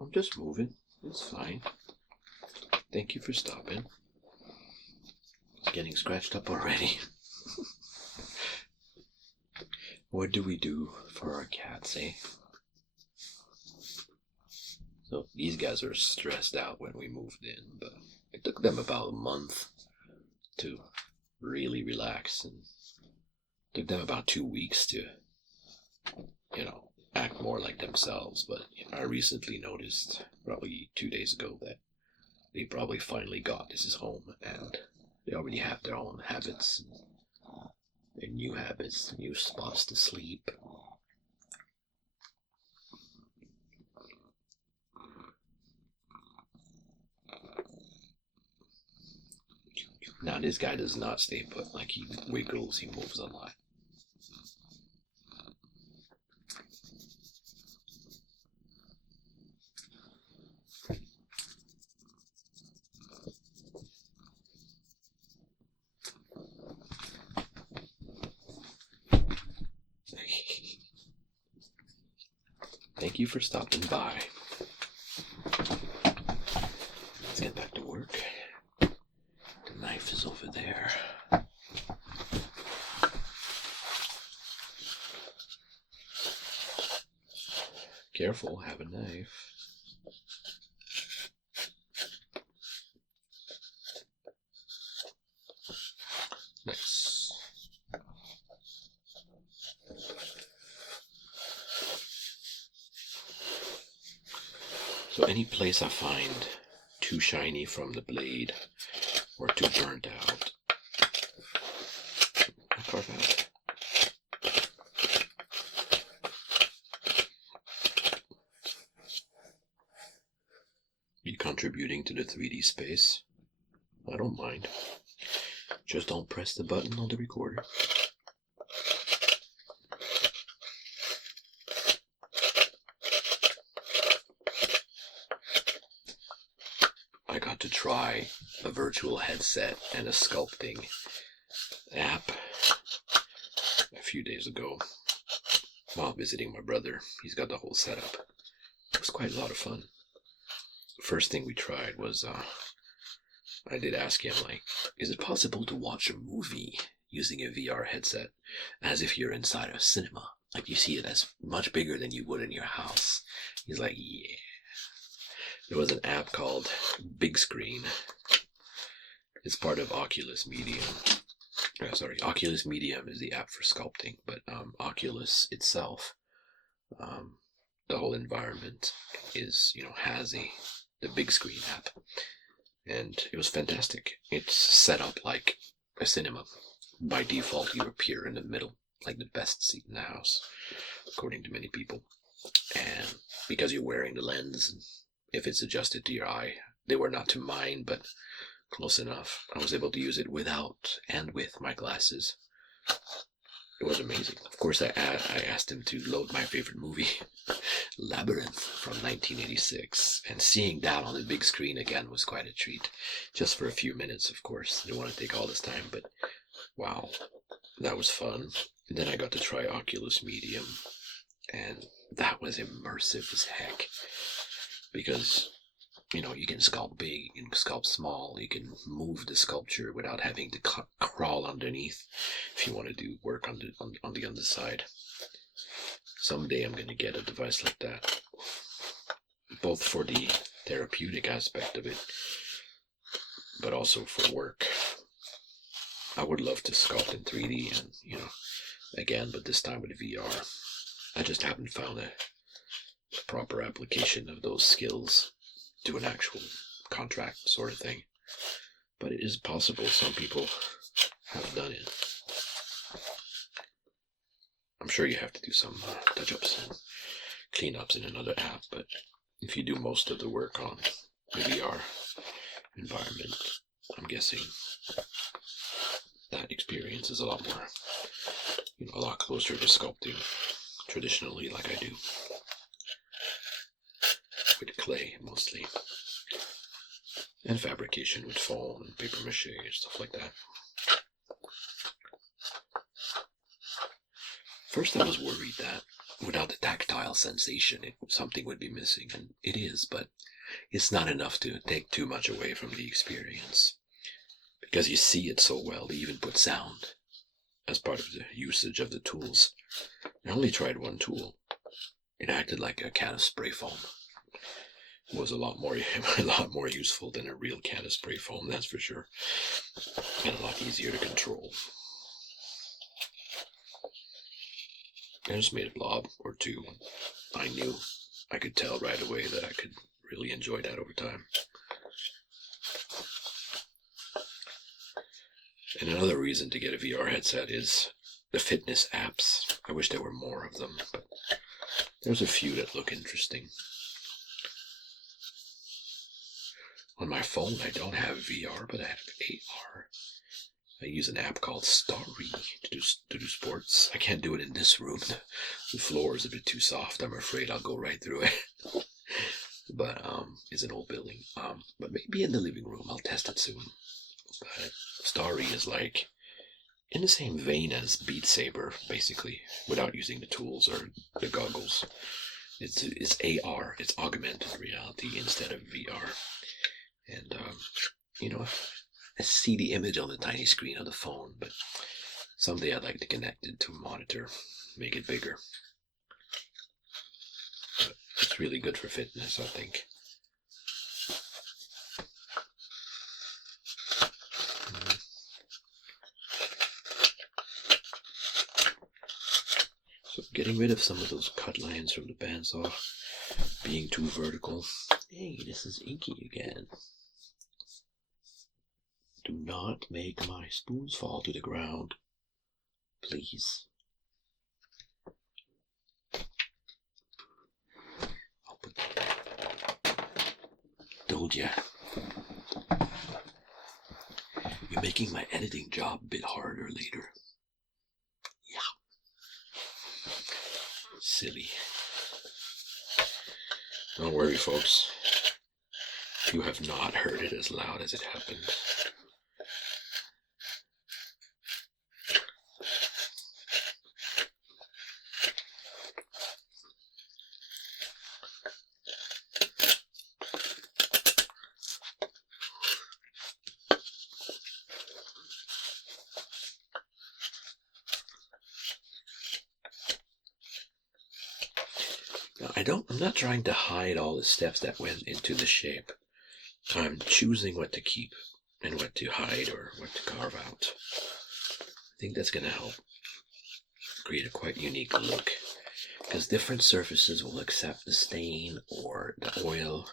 I'm just moving. It's fine. Thank you for stopping. It's getting scratched up already. What do we do for our cats, eh? So these guys are stressed out when we moved in, but it took them about a month to really relax, and it took them about 2 weeks to, act more like themselves. But I recently noticed, probably 2 days ago, that they probably finally got this is home, and they already have their own habits, their new habits, new spots to sleep. Now this guy does not stay put. Like, he wiggles, he moves a lot. Thank you for stopping by. Let's get back to work. The knife is over there. Careful, have a knife. Nice. So any place I find too shiny from the blade or too burnt out, I carve out. You contributing to the 3D space? I don't mind. Just don't press the button on the recorder. I got to try a virtual headset and a sculpting app a few days ago while visiting my brother. He's got the whole setup. It was quite a lot of fun. First thing we tried was, I did ask him, like, is it possible to watch a movie using a VR headset as if you're inside a cinema? Like, you see it as much bigger than you would in your house. He's like, yeah. There was an app called Big Screen. It's part of Oculus Medium. Oculus Medium is the app for sculpting, but Oculus itself, the whole environment is, has the Big Screen app. And it was fantastic. It's set up like a cinema. By default, you appear in the middle, like the best seat in the house, according to many people. And because you're wearing the lens, if it's adjusted to your eye, they were not to mine, but close enough. I was able to use it without and with my glasses. It was amazing. Of course, I asked him to load my favorite movie, Labyrinth from 1986, and seeing that on the big screen again was quite a treat. Just for a few minutes, of course. Didn't want to take all this time, but wow, that was fun. And then I got to try Oculus Medium, and that was immersive as heck. Because, you know, you can sculpt big, you can sculpt small, you can move the sculpture without having to crawl underneath if you want to do work on the underside. Someday I'm going to get a device like that, both for the therapeutic aspect of it, but also for work. I would love to sculpt in 3D and, you know, again, but this time with VR. I just haven't found a proper application of those skills to an actual contract sort of thing. But it is possible. Some people have done it. I'm sure you have to do some touch-ups and cleanups in another app, but if you do most of the work on the VR environment, I'm guessing that experience is a lot more, you know, a lot closer to sculpting traditionally like I do. With clay mostly. And fabrication with foam and paper mache and stuff like that. First I was worried that without the tactile sensation something would be missing, and it is, but it's not enough to take too much away from the experience. Because you see it so well, they even put sound as part of the usage of the tools. I only tried one tool. It acted like a can of spray foam. It was a lot more useful than a real can of spray foam, that's for sure. And a lot easier to control. I just made a blob or two. I could tell right away that I could really enjoy that over time. And another reason to get a VR headset is the fitness apps. I wish there were more of them, but there's a few that look interesting. On my phone, I don't have VR, but I have AR. I use an app called Starry to do sports. I can't do it in this room. The floor is a bit too soft. I'm afraid I'll go right through it. But it's an old building. But maybe in the living room. I'll test it soon. But Starry is like in the same vein as Beat Saber, basically, without using the tools or the goggles. It's AR. It's augmented reality instead of VR. And you know, I see the image on the tiny screen of the phone, but someday I'd like to connect it to a monitor, make it bigger. But it's really good for fitness, I think. So getting rid of some of those cut lines from the bandsaw, being too vertical. Hey, this is Inky again. Do not make my spoons fall to the ground, please. Told ya. You're making my editing job a bit harder later. Yeah. Silly. Don't worry, folks. You have not heard it as loud as it happened. I'm not trying to hide all the steps that went into the shape. I'm choosing what to keep and what to hide or what to carve out. I think that's going to help create a quite unique look, because different surfaces will accept the stain or the oil.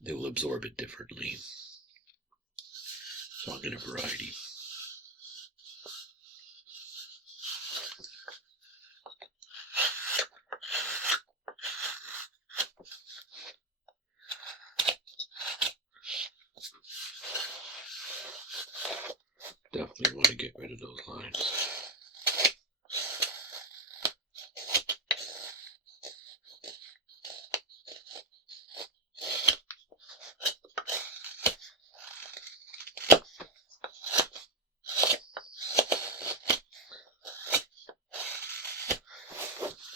They will absorb it differently. So I'll get a variety. get rid of those lines.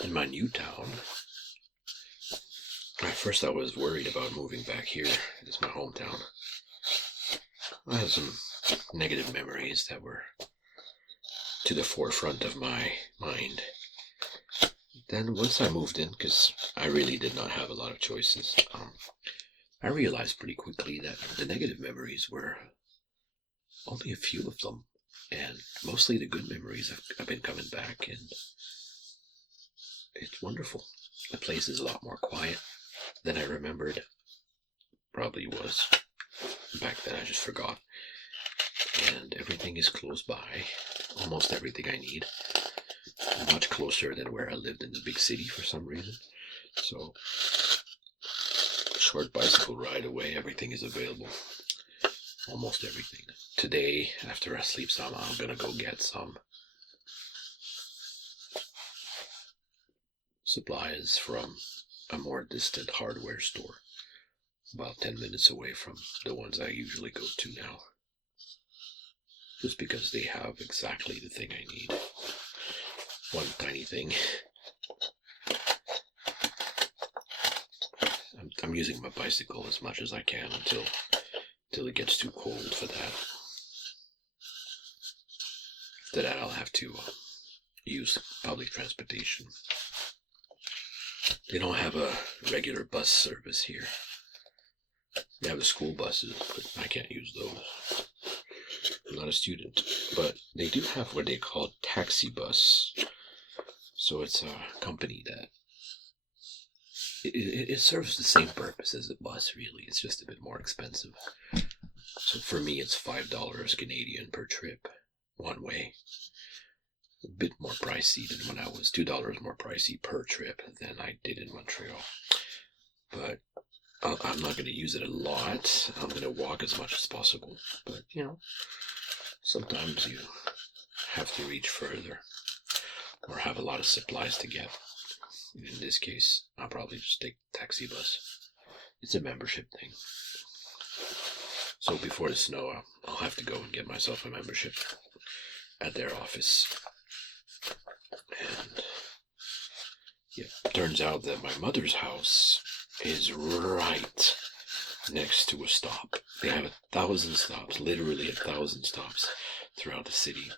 In my new town, at first I was worried about moving back here. It's my hometown. I had some negative memories that were to the forefront of my mind. Then once I moved in, because I really did not have a lot of choices, I realized pretty quickly that the negative memories were only a few of them, and mostly the good memories have been coming back, and it's wonderful. The place is a lot more quiet than I remembered. Probably was. Back then I just forgot. And everything is close by. Almost everything I need. Much closer than where I lived in the big city for some reason. So, a short bicycle ride away, everything is available. Almost everything. Today, after I sleep some, I'm gonna go get some supplies from a more distant hardware store, about 10 minutes away from the ones I usually go to now. Just because they have exactly the thing I need. One tiny thing. I'm using my bicycle as much as I can until it gets too cold for that. After that, I'll have to use public transportation. They don't have a regular bus service here. They have the school buses, but I can't use those. I'm not a student. But they do have what they call taxi bus. So it's a company that it serves the same purpose as a bus, really. It's just a bit more expensive. So for me, it's $5 Canadian per trip, one way. A bit more pricey than when I was $2 more pricey per trip than I did in Montreal. But I'm not going to use it a lot. I'm going to walk as much as possible. But, you know, sometimes you have to reach further or have a lot of supplies to get. In this case, I'll probably just take taxi bus. It's a membership thing. So before the snow, I'll have to go and get myself a membership at their office. And yeah, turns out that my mother's house is right next to a stop. They have 1,000 stops, literally 1,000 stops throughout the city.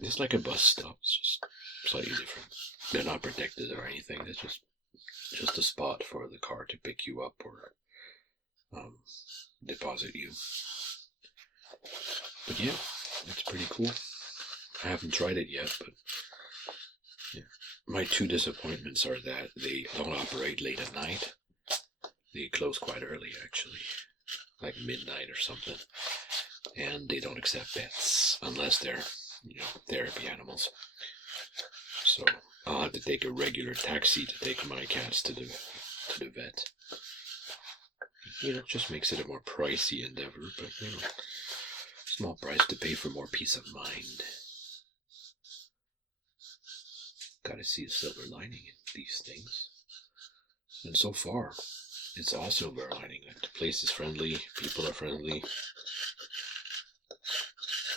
It's like a bus stop, it's just slightly different. They're not protected or anything. It's just a spot for the car to pick you up or deposit you. But yeah, it's pretty cool. I haven't tried it yet, but yeah. My two disappointments are that they don't operate late at night. They close quite early, actually, like midnight or something. And they don't accept pets unless they're, therapy animals. So I'll have to take a regular taxi to take my cats to the vet. It just makes it a more pricey endeavor, but small price to pay for more peace of mind. Gotta see the silver lining in these things. And so far, it's all silver lining. Like, the place is friendly, people are friendly.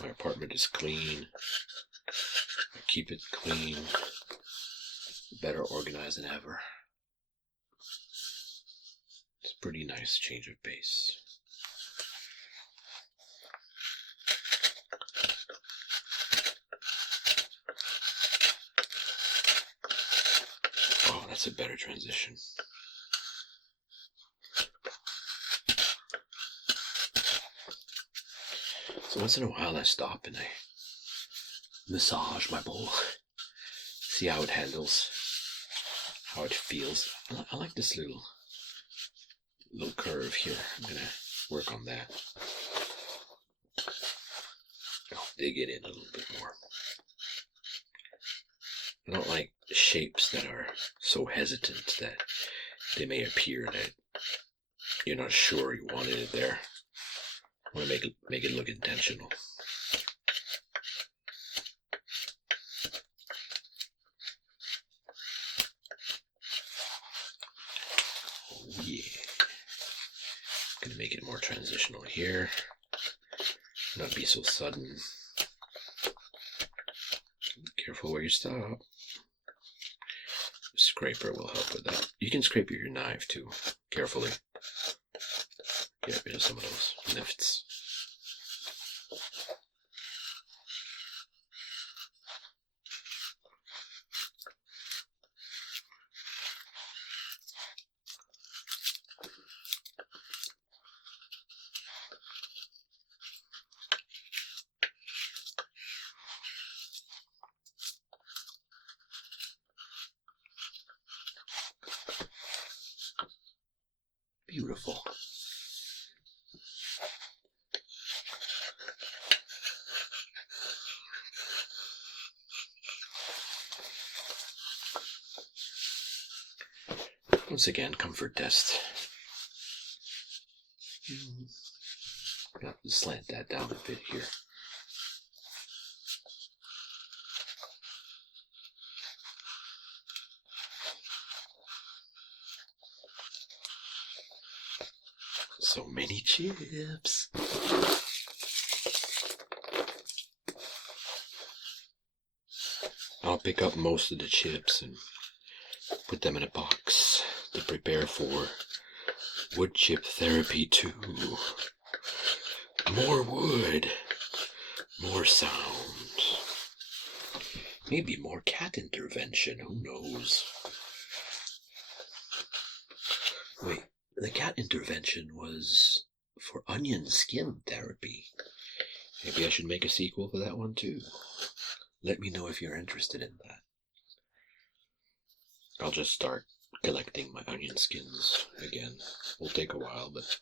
My apartment is clean. I keep it clean. Better organized than ever. It's a pretty nice change of pace. Oh, that's a better transition. So once in a while I stop and I massage my bowl, see how it handles, how it feels. I like this little curve here. I'm gonna work on that. I'll dig it in a little bit more. I don't like shapes that are so hesitant that they may appear that you're not sure you wanted it there. I want to make it look intentional. Oh yeah. Gonna make it more transitional here. Not be so sudden. Careful where you stop. The scraper will help with that. You can scrape your knife too, carefully. Get rid of some of those lifts. Beautiful. Once again, comfort test. Got to slant that down a bit here. So many chips. I'll pick up most of the chips and put them in a box to prepare for wood chip therapy 2. More wood, more sound, maybe more cat intervention, who knows? Wait, the cat intervention was for onion skin therapy. Maybe I should make a sequel for that one too. Let me know if you're interested in that. I'll just start collecting my onion skins again. Will take a while, but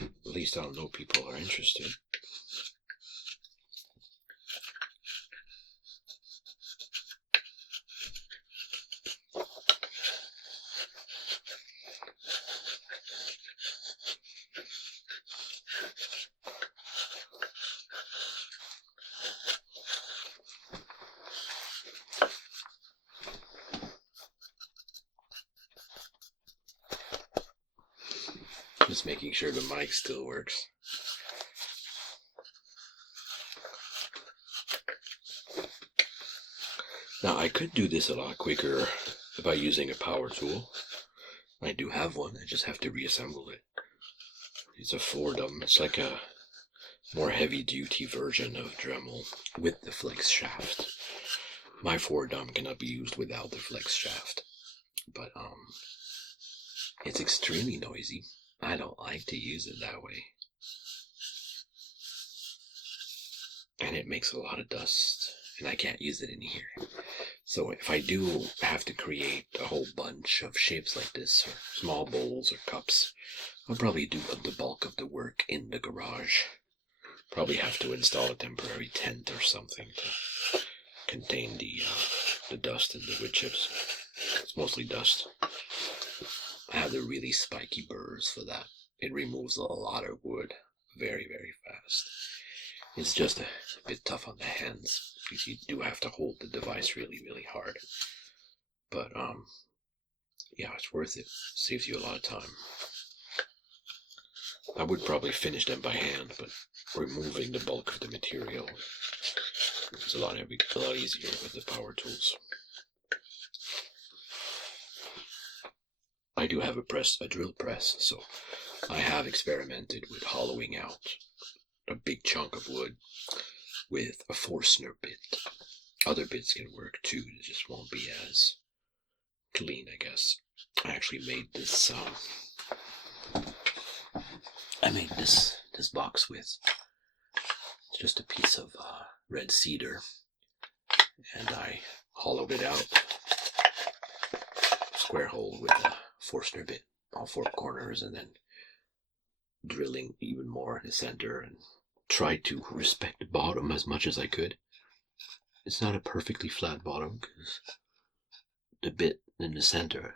at least I'll know people are interested. Just making sure the mic still works. Now I could do this a lot quicker by using a power tool. I do have one, I just have to reassemble it. It's a Fordham, it's like a more heavy duty version of Dremel with the flex shaft. My Fordham cannot be used without the flex shaft. But it's extremely noisy. I don't like to use it that way. And it makes a lot of dust, and I can't use it in here. So if I do have to create a whole bunch of shapes like this, or small bowls or cups, I'll probably do the bulk of the work in the garage. Probably have to install a temporary tent or something to contain the dust and the wood chips. It's mostly dust. I have the really spiky burrs for that. It removes a lot of wood very, very fast. It's just a bit tough on the hands because you do have to hold the device really, really hard. But yeah, it's worth it. Saves you a lot of time. I would probably finish them by hand, but removing the bulk of the material is a lot easier with the power tools. I do have a drill press, so I have experimented with hollowing out a big chunk of wood with a Forstner bit. Other bits can work too, it just won't be as clean, I guess. I actually made this this box with just a piece of red cedar, and I hollowed it out, square hole with a Forstner bit, all 4 corners, and then drilling even more in the center, and tried to respect the bottom as much as I could. It's not a perfectly flat bottom because the bit in the center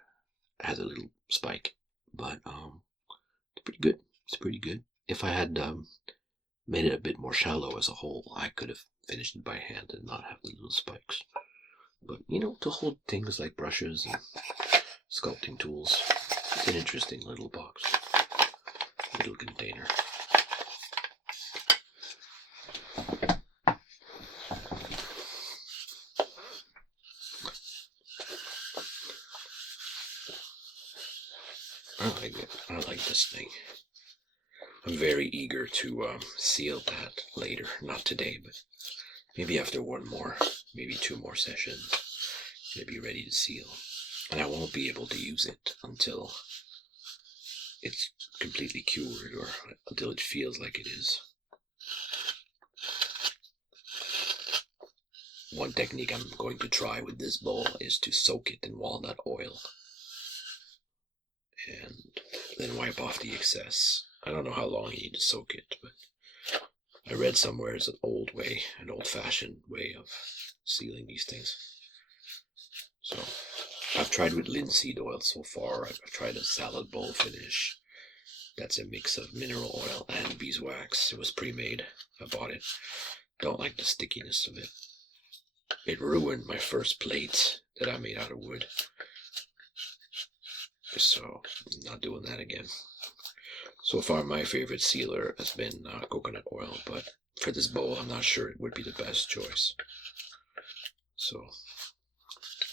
has a little spike, but the pretty good. It's pretty good. If I had made it a bit more shallow as a hole, I could have finished it by hand and not have the little spikes. But to hold things like brushes and sculpting tools, it's an interesting little box, little container. I like it. I like this thing. I'm very eager to seal that later. Not today, but maybe after one more, maybe 2 more sessions, it'll be ready to seal. And I won't be able to use it until it's completely cured or until it feels like it is. One technique I'm going to try with this bowl is to soak it in walnut oil and then wipe off the excess. I don't know how long you need to soak it, but I read somewhere it's an old-fashioned way of sealing these things. So I've tried with linseed oil so far. I've tried a salad bowl finish. That's a mix of mineral oil and beeswax. It was pre-made. I bought it. Don't like the stickiness of it. It ruined my first plate that I made out of wood. So I'm not doing that again. So far my favorite sealer has been coconut oil, but for this bowl I'm not sure it would be the best choice. So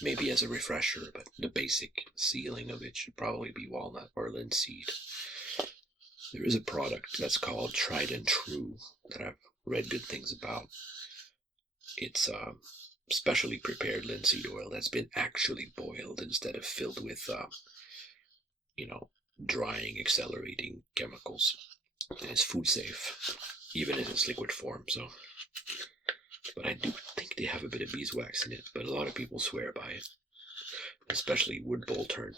maybe as a refresher, but the basic sealing of it should probably be walnut or linseed. There is a product that's called Tried and True that I've read good things about. It's specially prepared linseed oil that's been actually boiled instead of filled with drying, accelerating chemicals. And it's food safe, even in its liquid form. So, but I do think they have a bit of beeswax in it. But a lot of people swear by it, especially wood turners,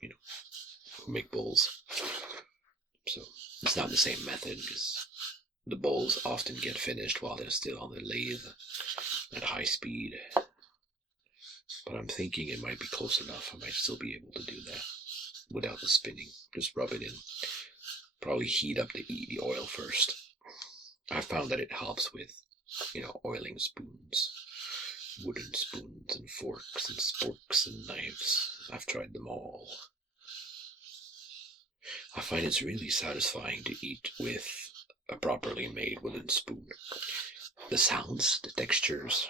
who make bowls. So it's not the same method because the bowls often get finished while they're still on the lathe at high speed. But I'm thinking it might be close enough. I might still be able to do that without the spinning. Just rub it in. Probably heat up the oil first. I found that it helps with, oiling spoons, wooden spoons and forks and sporks and knives. I've tried them all. I find it's really satisfying to eat with a properly made wooden spoon. The sounds, the textures,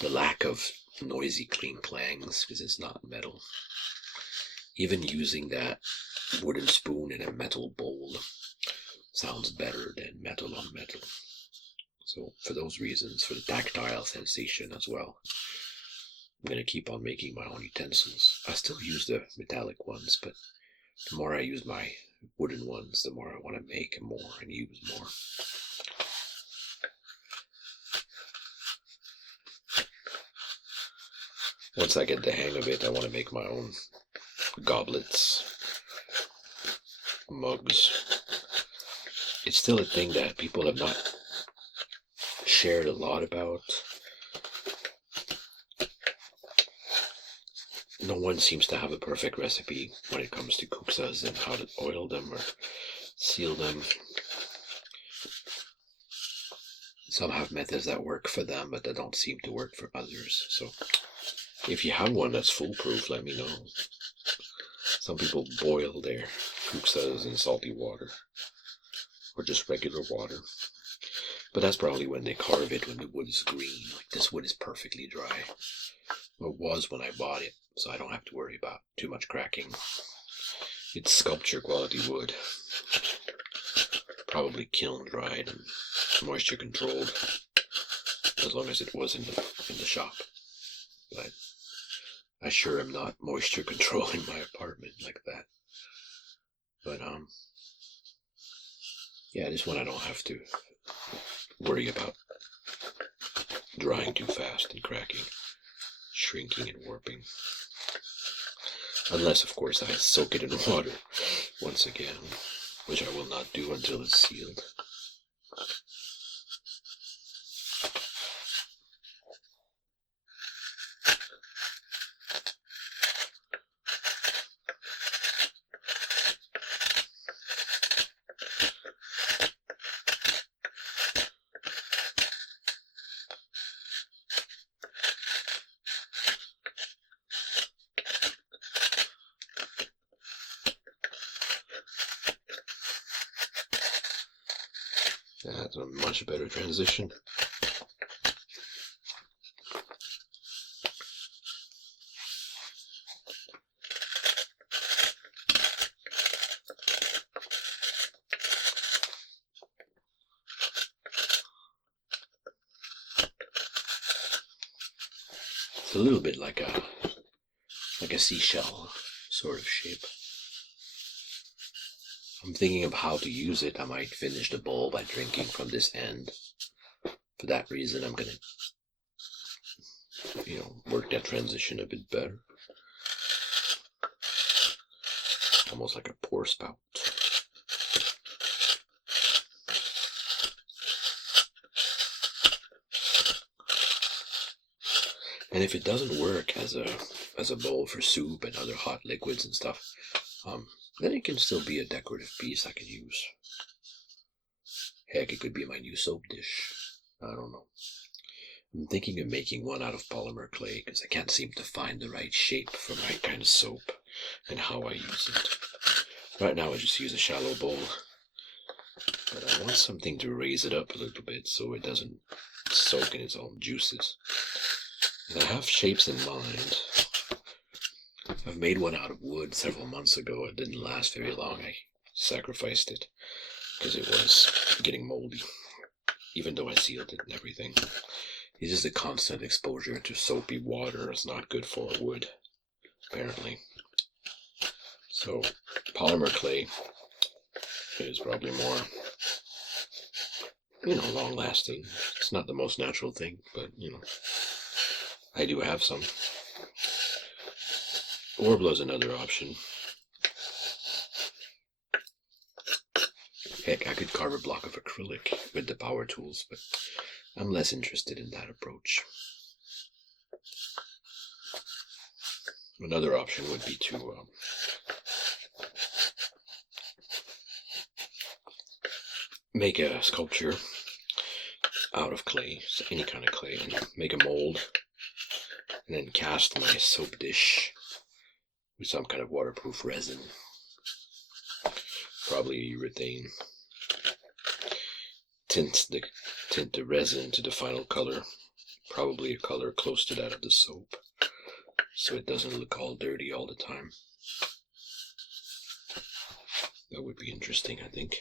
the lack of noisy cling clangs because it's not metal. Even using that wooden spoon in a metal bowl sounds better than metal on metal. So for those reasons, for the tactile sensation as well, I'm going to keep on making my own utensils. I still use the metallic ones, but the more I use my wooden ones, the more I want to make more and use more. Once I get the hang of it, I want to make my own goblets, mugs. It's still a thing that people have not shared a lot about. No one seems to have a perfect recipe when it comes to kuksas and how to oil them or seal them. Some have methods that work for them, but that don't seem to work for others. So if you have one that's foolproof, let me know. Some people boil their kuksas in salty water or just regular water. But that's probably when they carve it when the wood is green. Like this wood is perfectly dry. Or was when I bought it, so I don't have to worry about too much cracking. It's sculpture quality wood. Probably kiln dried and moisture controlled, as long as it was in the shop. But I sure am not moisture controlling my apartment like that. But yeah, this one I don't have to worry about drying too fast and cracking, shrinking and warping. Unless, of course, I soak it in water once again, which I will not do until it's sealed. That's a much better transition. It's a little bit like a seashell sort of shape. I'm thinking of how to use it. I might finish the bowl by drinking from this end. For that reason, I'm gonna, work that transition a bit better. Almost like a pour spout. And if it doesn't work as a bowl for soup and other hot liquids and stuff, then it can still be a decorative piece I can use. Heck, it could be my new soap dish. I don't know. I'm thinking of making one out of polymer clay because I can't seem to find the right shape for my kind of soap and how I use it. Right now I just use a shallow bowl, but I want something to raise it up a little bit so it doesn't soak in its own juices. And I have shapes in mind. I've made one out of wood several months ago. It didn't last very long. I sacrificed it because it was getting moldy, even though I sealed it and everything. It's just a constant exposure to soapy water is not good for wood, apparently. So polymer clay is probably more, long lasting. It's not the most natural thing, but I do have some. Worbla's another option. Heck, I could carve a block of acrylic with the power tools, but I'm less interested in that approach. Another option would be to make a sculpture out of clay, so any kind of clay, and make a mold, and then cast my soap dish with some kind of waterproof resin, probably urethane. Tint the resin to the final color, probably a color close to that of the soap, so it doesn't look all dirty all the time. That would be interesting, I think.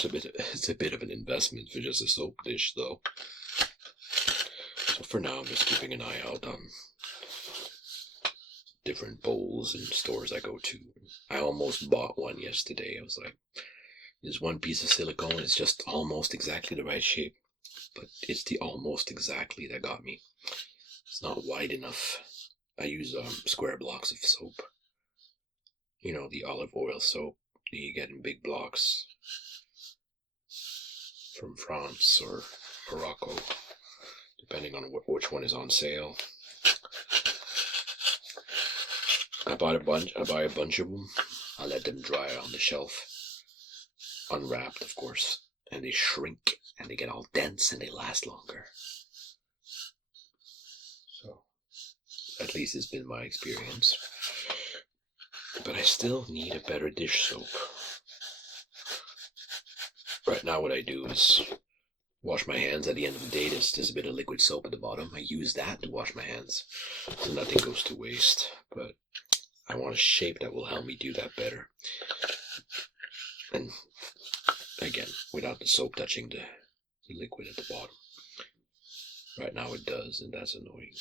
It's a bit of an investment for just a soap dish, though. So for now, I'm just keeping an eye out on different bowls and stores I go to. I almost bought one yesterday. I was like, there's one piece of silicone. It's just almost exactly the right shape, but it's the almost exactly that got me. It's not wide enough. I use square blocks of soap. The olive oil soap that you get in big blocks from France or Morocco, depending on which one is on sale. I buy a bunch of them. I let them dry on the shelf, unwrapped, of course, and they shrink and they get all dense and they last longer. So, at least it's been my experience. But I still need a better dish soap. Right now, what I do is wash my hands at the end of the day. There's a bit of liquid soap at the bottom. I use that to wash my hands, so nothing goes to waste. But I want a shape that will help me do that better. And again, without the soap touching the liquid at the bottom. Right now it does, and that's annoying.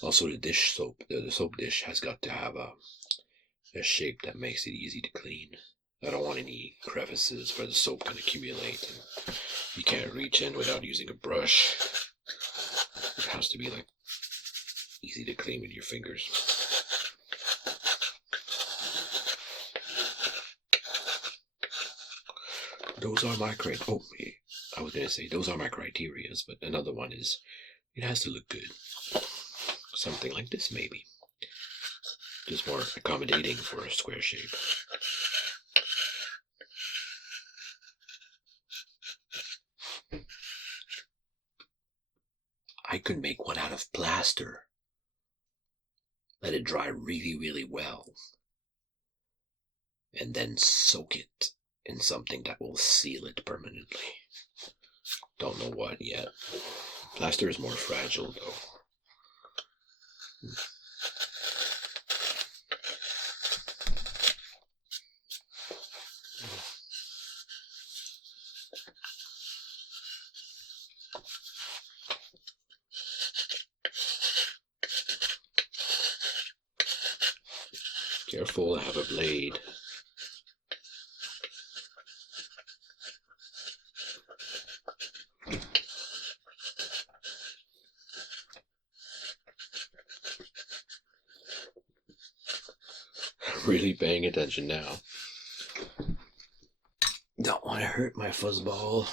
Also, the soap dish has got to have a shape that makes it easy to clean. I don't want any crevices where the soap can accumulate and you can't reach in without using a brush. It has to be like easy to clean with your fingers. Those are my I was gonna say those are my criterias, but another one is it has to look good. Something like this, maybe. Just more accommodating for a square shape. I could make one out of plaster. Let it dry really, really well. And then soak it in something that will seal it permanently. Don't know what yet. Plaster is more fragile though. Careful, I have a blade. Really paying attention now. Don't want to hurt my fuzzball.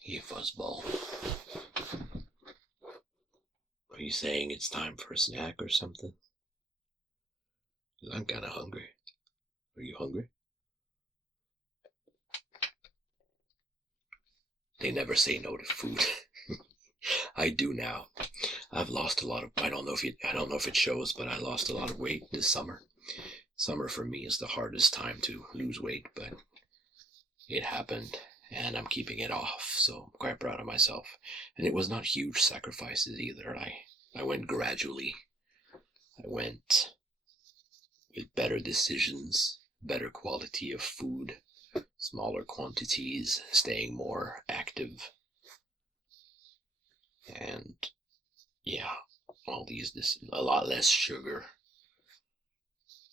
Hey, fuzzball. Are you saying it's time for a snack or something? I'm kind of hungry. Are you hungry? They never say no to food. I do now. I've lost a lot of. I don't know if it shows, but I lost a lot of weight this summer. Summer for me is the hardest time to lose weight, but it happened, and I'm keeping it off. So I'm quite proud of myself. And it was not huge sacrifices either. I went gradually. I went with better decisions, better quality of food, smaller quantities, staying more active. And yeah, all this a lot less sugar.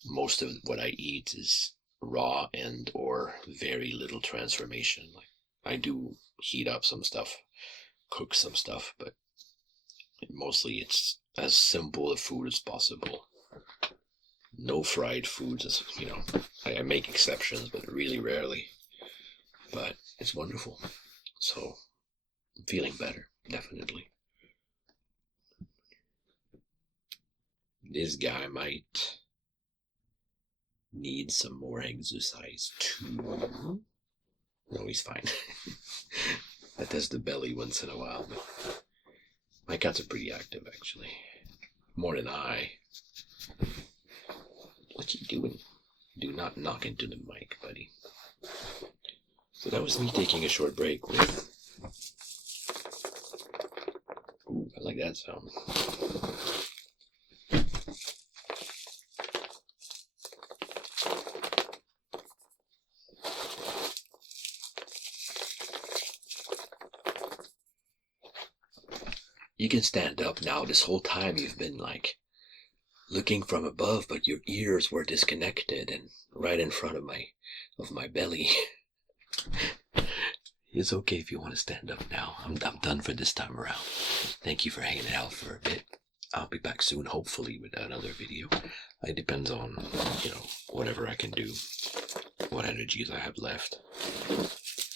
Most of what I eat is raw and or very little transformation. Like I do heat up some stuff, cook some stuff, but mostly it's as simple a food as possible. No fried foods, as you know. I make exceptions, but really rarely. But it's wonderful. So I'm feeling better, definitely. This guy might need some more exercise too. No, he's fine. I test the belly once in a while, but my cats are pretty active actually. More than I. What you doing? Do not knock into the mic, buddy. So that was me taking a short break with. Ooh, I like that sound. You can stand up now. This whole time you've been like looking from above, but your ears were disconnected and right in front of my belly. It's okay if you want to stand up now. I'm done for this time around. Thank you for hanging out for a bit. I'll be back soon, hopefully, with another video. It depends on, whatever I can do, what energies I have left.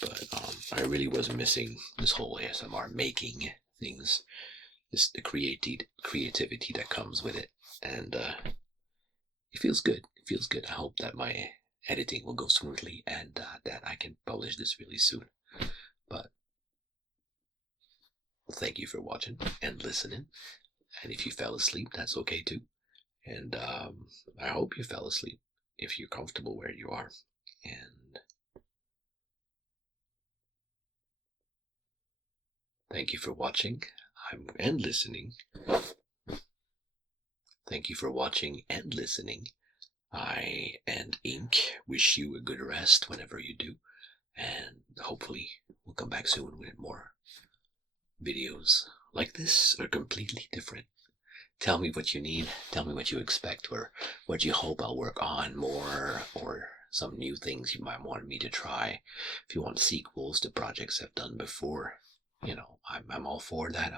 But I really was missing this whole ASMR making things, the creativity that comes with it, and it feels good. It feels good. I hope that my editing will go smoothly and that I can publish this really soon. But thank you for watching and listening. And if you fell asleep, that's okay too. And I hope you fell asleep if you're comfortable where you are. And thank you for watching and listening. Thank you for watching and listening. I and Ink wish you a good rest whenever you do. And hopefully we'll come back soon with more videos like this or completely different. Tell me what you need, tell me what you expect, or what you hope I'll work on more, or some new things you might want me to try. If you want sequels to projects I've done before, I'm all for that.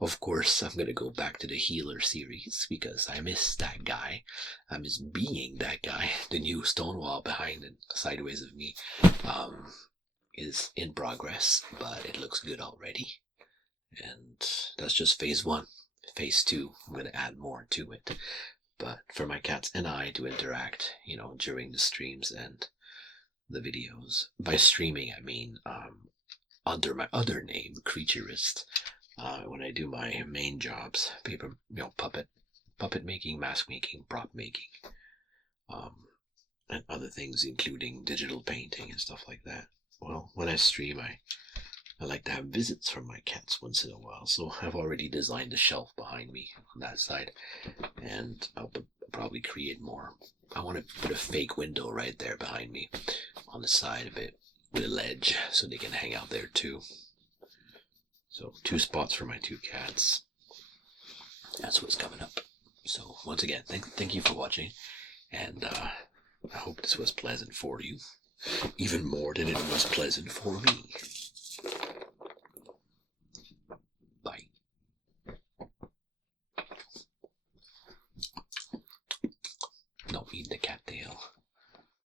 Of course, I'm gonna go back to the Healer series because I miss that guy. I miss being that guy. The new Stonewall behind and sideways of me is in progress, but it looks good already. And that's just phase 1. Phase 2, I'm gonna add more to it. But for my cats and I to interact, during the streams and the videos. By streaming, I mean under my other name, Creaturist, when I do my main jobs, paper, puppet making, mask making, prop making, and other things, including digital painting and stuff like that. Well, when I stream, I like to have visits from my cats once in a while, so I've already designed a shelf behind me on that side, and I'll probably create more. I want to put a fake window right there behind me on the side of it with a ledge so they can hang out there too. So 2 spots for my 2 cats. That's what's coming up. So once again, thank you for watching, and I hope this was pleasant for you, even more than it was pleasant for me. Bye. Don't eat the cattail.